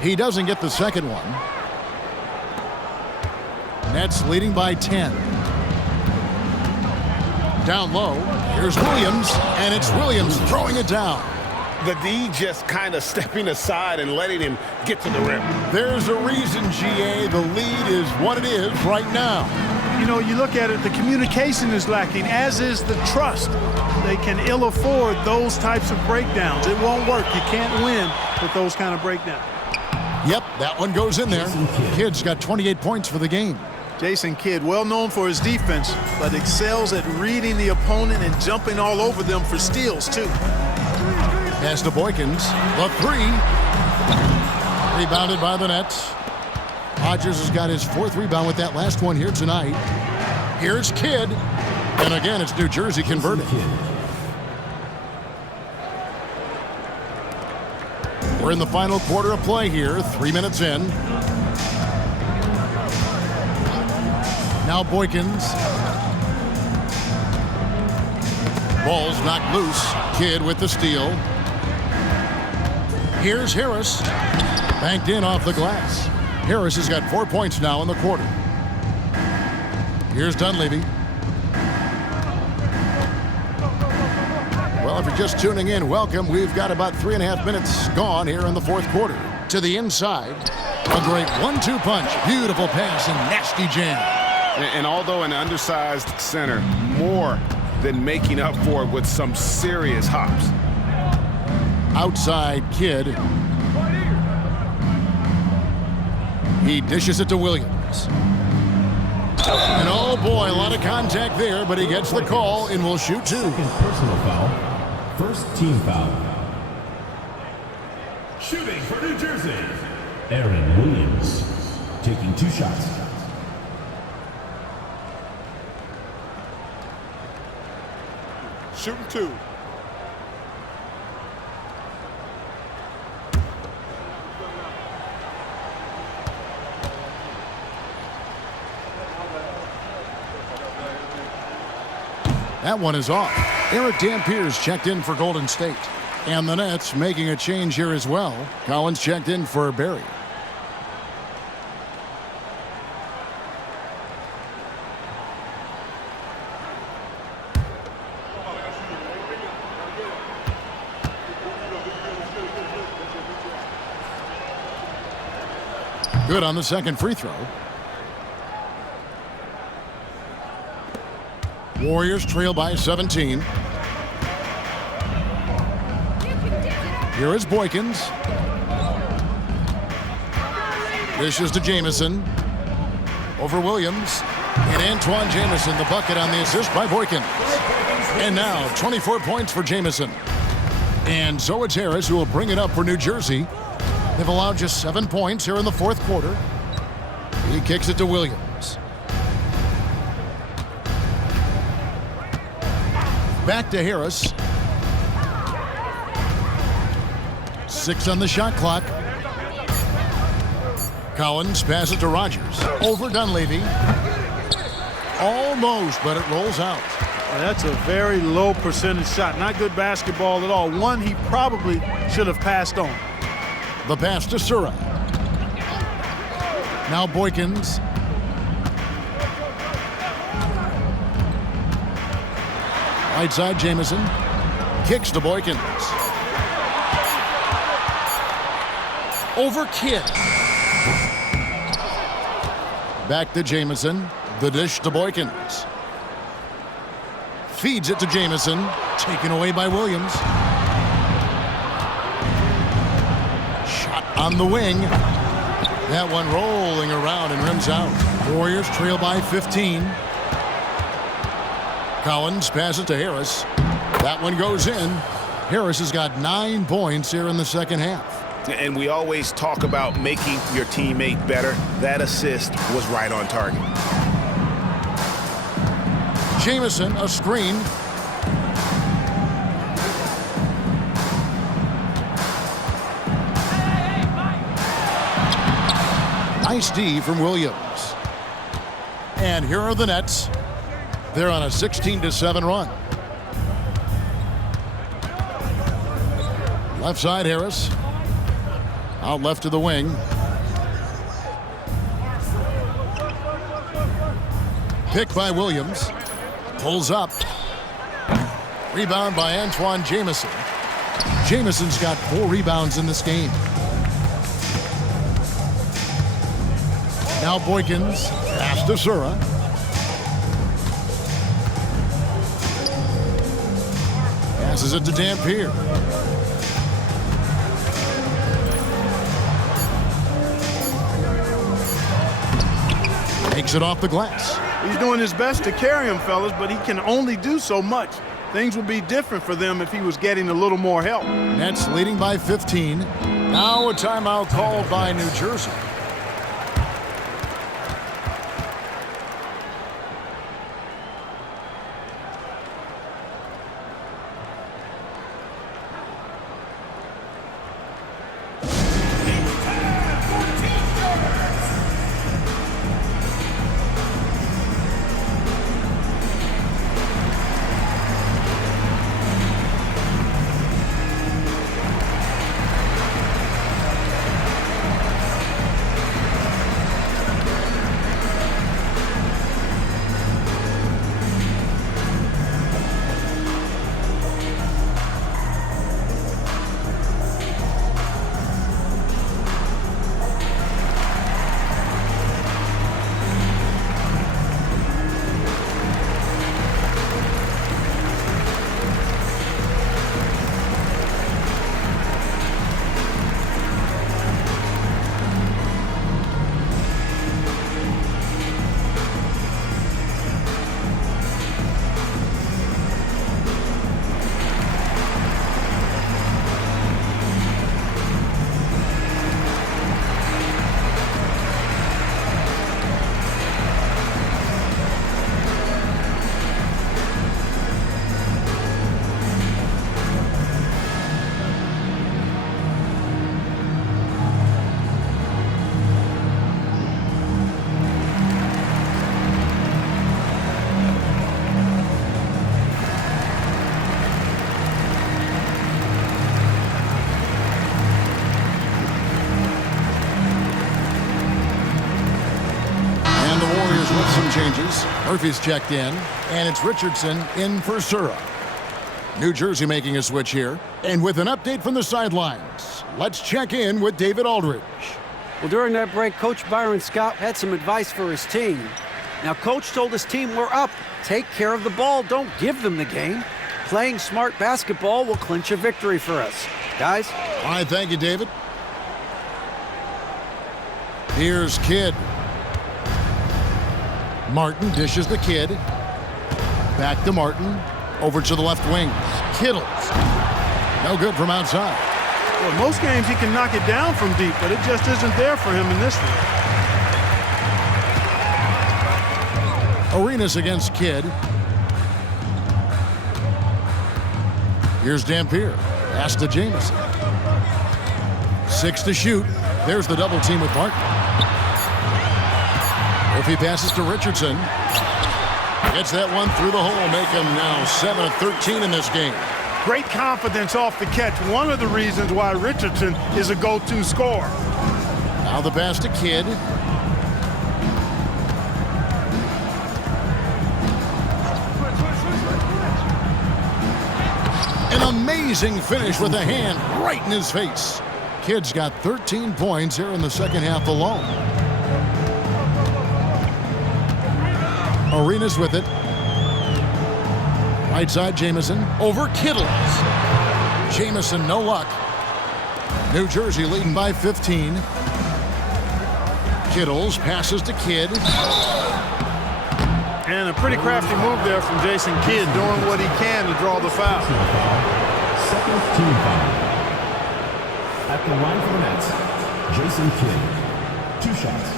He doesn't get the second one. Nets leading by 10. Down low, here's Williams, and it's Williams throwing it down. The D just kind of stepping aside and letting him get to the rim. There's a reason, GA, the lead is what it is right now. You know, you look at it, the communication is lacking, as is the trust. They can ill afford those types of breakdowns. It won't work. You can't win with those kind of breakdowns. Yep, that one goes in there. Kidd's got 28 points for the game. Jason Kidd, well known for his defense, but excels at reading the opponent and jumping all over them for steals, too. Pass to Boykins. The 3. Rebounded by the Nets. Rogers has got his 4th rebound with that last one here tonight. Here's Kidd. And again, it's New Jersey converting. We're in the final quarter of play here, 3 minutes in. Now Boykins. Ball's knocked loose. Kidd with the steal. Here's Harris. Banked in off the glass. Harris has got 4 points now in the quarter. Here's Dunleavy. Well, if you're just tuning in, welcome. We've got about 3.5 minutes gone here in the fourth quarter. To the inside. A great 1-2 punch. Beautiful pass and nasty jam. And although an undersized center, more than making up for it with some serious hops. Outside Kidd. He dishes it to Williams. And oh boy, a lot of contact there, but he gets the call and will shoot two. Second personal foul. First team foul. Shooting for New Jersey, Aaron Williams, taking 2 shots. Shooting 2. That one is off. Eric Dampiers checked in for Golden State. And the Nets making a change here as well. Collins checked in for Barry. Good on the second free throw. Warriors trail by 17. Here is Boykins. Dishes to Jamison. Over Williams. And Antoine Jamison, the bucket on the assist by Boykins. And now 24 points for Jamison. And so it's Harris who will bring it up for New Jersey. They've allowed just 7 points here in the fourth quarter. He kicks it to Williams. Back to Harris. 6 on the shot clock. Collins passes to Rogers. Over Dunleavy. Almost, but it rolls out. That's a very low percentage shot. Not good basketball at all. One he probably should have passed on. The pass to Sura. Now Boykins. Right side Jamison. Kicks to Boykins. Over Kidd. Back to Jamison. The dish to Boykins. Feeds it to Jamison. Taken away by Williams. Shot on the wing. That one rolling around and rims out. Warriors trail by 15. Collins passes to Harris. That one goes in. Harris has got 9 points here in the second half. And we always talk about making your teammate better. That assist was right on target. Jamison, a screen. Nice D from Williams. And here are the Nets. They're on a 16-7 run. Left side Harris. Out left to the wing. Picked by Williams. Pulls up. Rebound by Antoine Jamison. Jamison's got 4 rebounds in this game. Now Boykins. Pass to Sura. Passes it to Dampier. Takes it off the glass. He's doing his best to carry him, fellas, but he can only do so much. Things would be different for them if he was getting a little more help. Nets leading by 15. Now a timeout called by New Jersey. changes. Murphy's checked in, and it's Richardson in for Sura. New Jersey making a switch here. And with an update from the sidelines, let's check in with David Aldridge. Well, during that break, Coach Byron Scott had some advice for his team. Now, Coach told his team, we're up. Take care of the ball. Don't give them the game. Playing smart basketball will clinch a victory for us. Guys? All right, thank you, David. Here's Kidd. Martin dishes the Kidd. Back to Martin. Over to the left wing. Kittles. No good from outside. Well, most games he can knock it down from deep, but it just isn't there for him in this one. Arenas against Kidd. Here's Dampier. Pass to Jamison. 6 to shoot. There's the double team with Martin. Murphy passes to Richardson. Gets that one through the hole, make him now 7 of 13 in this game. Great confidence off the catch. One of the reasons why Richardson is a go-to scorer. Now the pass to Kidd. An amazing finish with a hand right in his face. Kidd's got 13 points here in the second half alone. Arenas with it. Right side, Jamison. Over Kittles. Jamison, no luck. New Jersey leading by 15. Kittles passes to Kidd. And a pretty crafty move there from Jason Kidd, doing what he can to draw the foul. Second team foul. At the line for the Nets, Jason Kidd. 2 shots.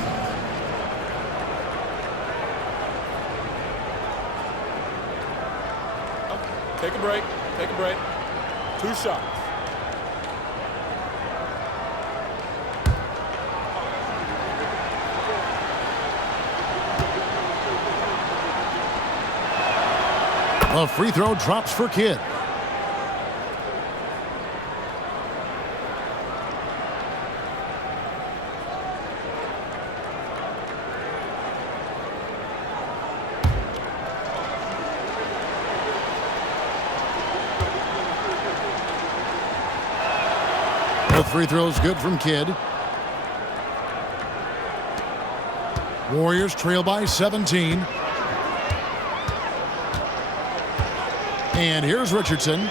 Take a break. Take a break. 2 shots. A free throw drops for Kidd. Both free throws good from Kidd. Warriors trail by 17. And here's Richardson.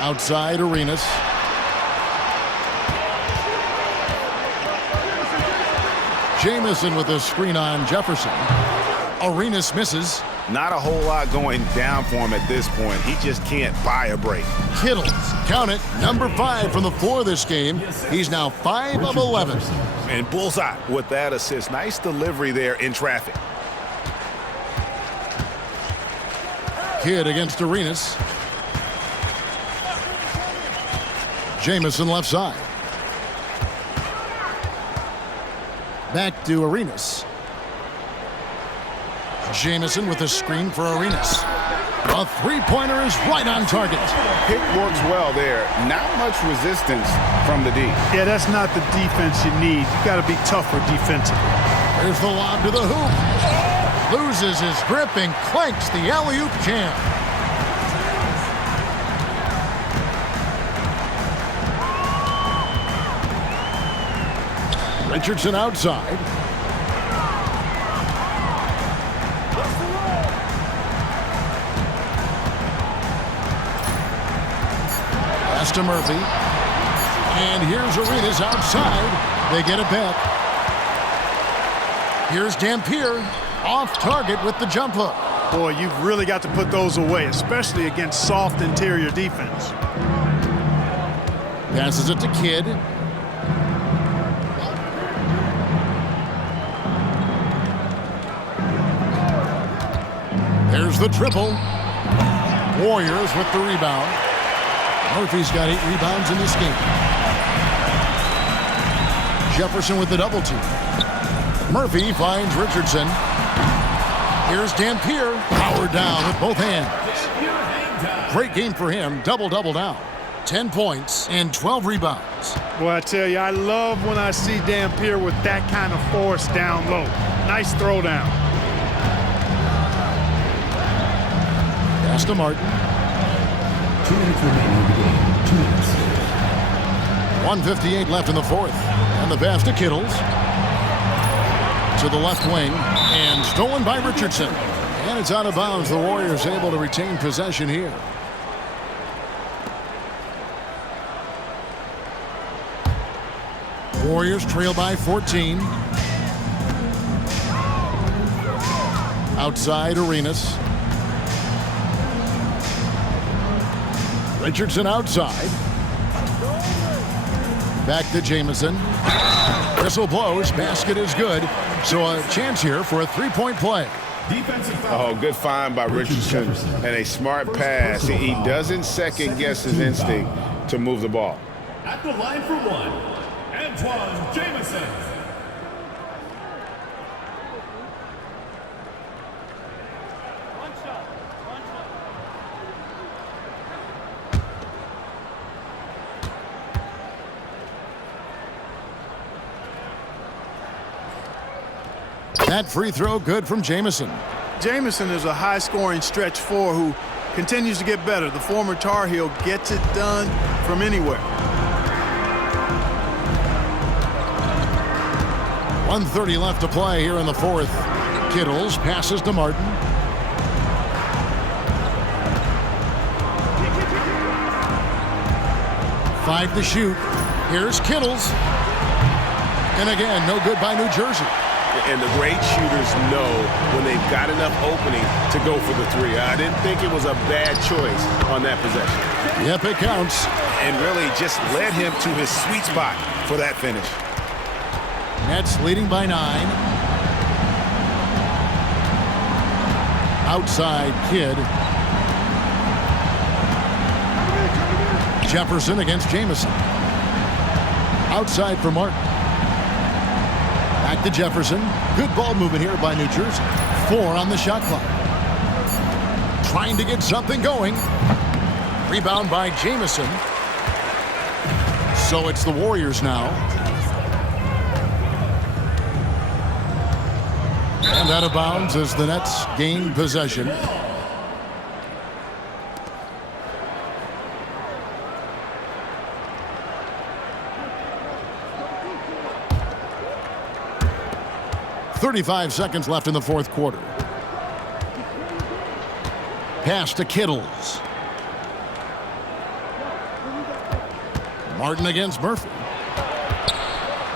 Outside Arenas. Jamison with a screen on Jefferson. Arenas misses. Not a whole lot going down for him at this point. He just can't buy a break. Kittles, count it, number 5 from the floor this game. He's now 5 of 11. And bullseye with that assist. Nice delivery there in traffic. Kidd against Arenas. Jamison left side. Back to Arenas. Jamison with a screen for Arenas. A three-pointer is right on target. Pick works well there. Not much resistance from the D. Yeah, that's not the defense you need. You got to be tougher defensively. There's the lob to the hoop. Loses his grip and clanks the alley-oop jam. Richardson outside. Pass to Murphy. And here's Arenas outside. They get it back. Here's Dampier off target with the jump hook. Boy, you've really got to put those away, especially against soft interior defense. Passes it to Kidd. There's the triple. Warriors with the rebound. Murphy's got 8 rebounds in this game. Jefferson with the double team. Murphy finds Richardson. Here's Dampier. Powered down with both hands. Great game for him. Double-double down. 10 points and 12 rebounds. Well, I tell you, I love when I see Dampier with that kind of force down low. Nice throw down. Pass to Martin. 2 minutes remaining in the game. 2 minutes. 1:58 left in the fourth. And the pass to Kittles. To the left wing. And stolen by Richardson. And it's out of bounds. The Warriors able to retain possession here. Warriors trail by 14. Outside Arenas. Richardson outside. Back to Jamison. Whistle blows. Basket is good. So a chance here for a three-point play. Oh, good find by Richardson and a smart pass. He doesn't second-guess his instinct to move the ball. At the line for one, Antoine Jamison. That free throw good from Jamison. Jamison is a high-scoring stretch four who continues to get better. The former Tar Heel gets it done from anywhere. 1:30 left to play here in the fourth. Kittles passes to Martin. Five to shoot. Here's Kittles. And again, no good by New Jersey. And the great shooters know when they've got enough opening to go for the three. I didn't think it was a bad choice on that possession. Yep, it counts. And really just led him to his sweet spot for that finish. Nets leading by 9. Outside Kidd. Jefferson against Jamison. Outside for Martin. Back to Jefferson. Good ball movement here by New Jersey. 4 on the shot clock. Trying to get something going. Rebound by Jamison. So it's the Warriors now. And out of bounds as the Nets gain possession. .35 seconds left in the fourth quarter. Pass to Kittles. Martin against Murphy.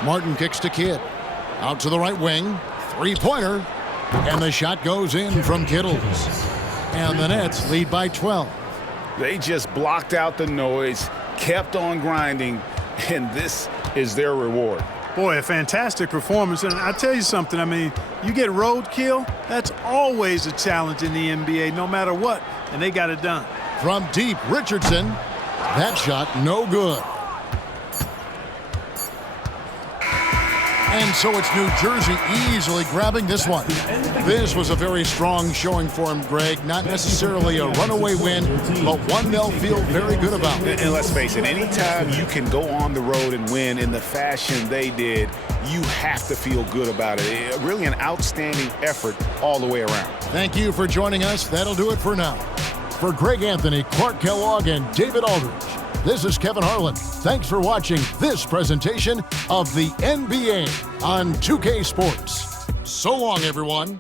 Martin kicks to Kidd. Out to the right wing. Three-pointer. And the shot goes in from Kittles. And the Nets lead by 12. They just blocked out the noise, kept on grinding, and this is their reward. Boy, a fantastic performance. And I tell you something, I mean, you get roadkill, that's always a challenge in the NBA, no matter what. And they got it done. From deep, Richardson. That shot, no good. And so it's New Jersey easily grabbing this one. This was a very strong showing for him, Greg. Not necessarily a runaway win, but one they'll feel very good about. And let's face it, anytime you can go on the road and win in the fashion they did, you have to feel good about it. Really an outstanding effort all the way around. Thank you for joining us. That'll do it for now. For Greg Anthony, Clark Kellogg, and David Aldridge, this is Kevin Harlan. Thanks for watching this presentation of the NBA on 2K Sports. So long, everyone.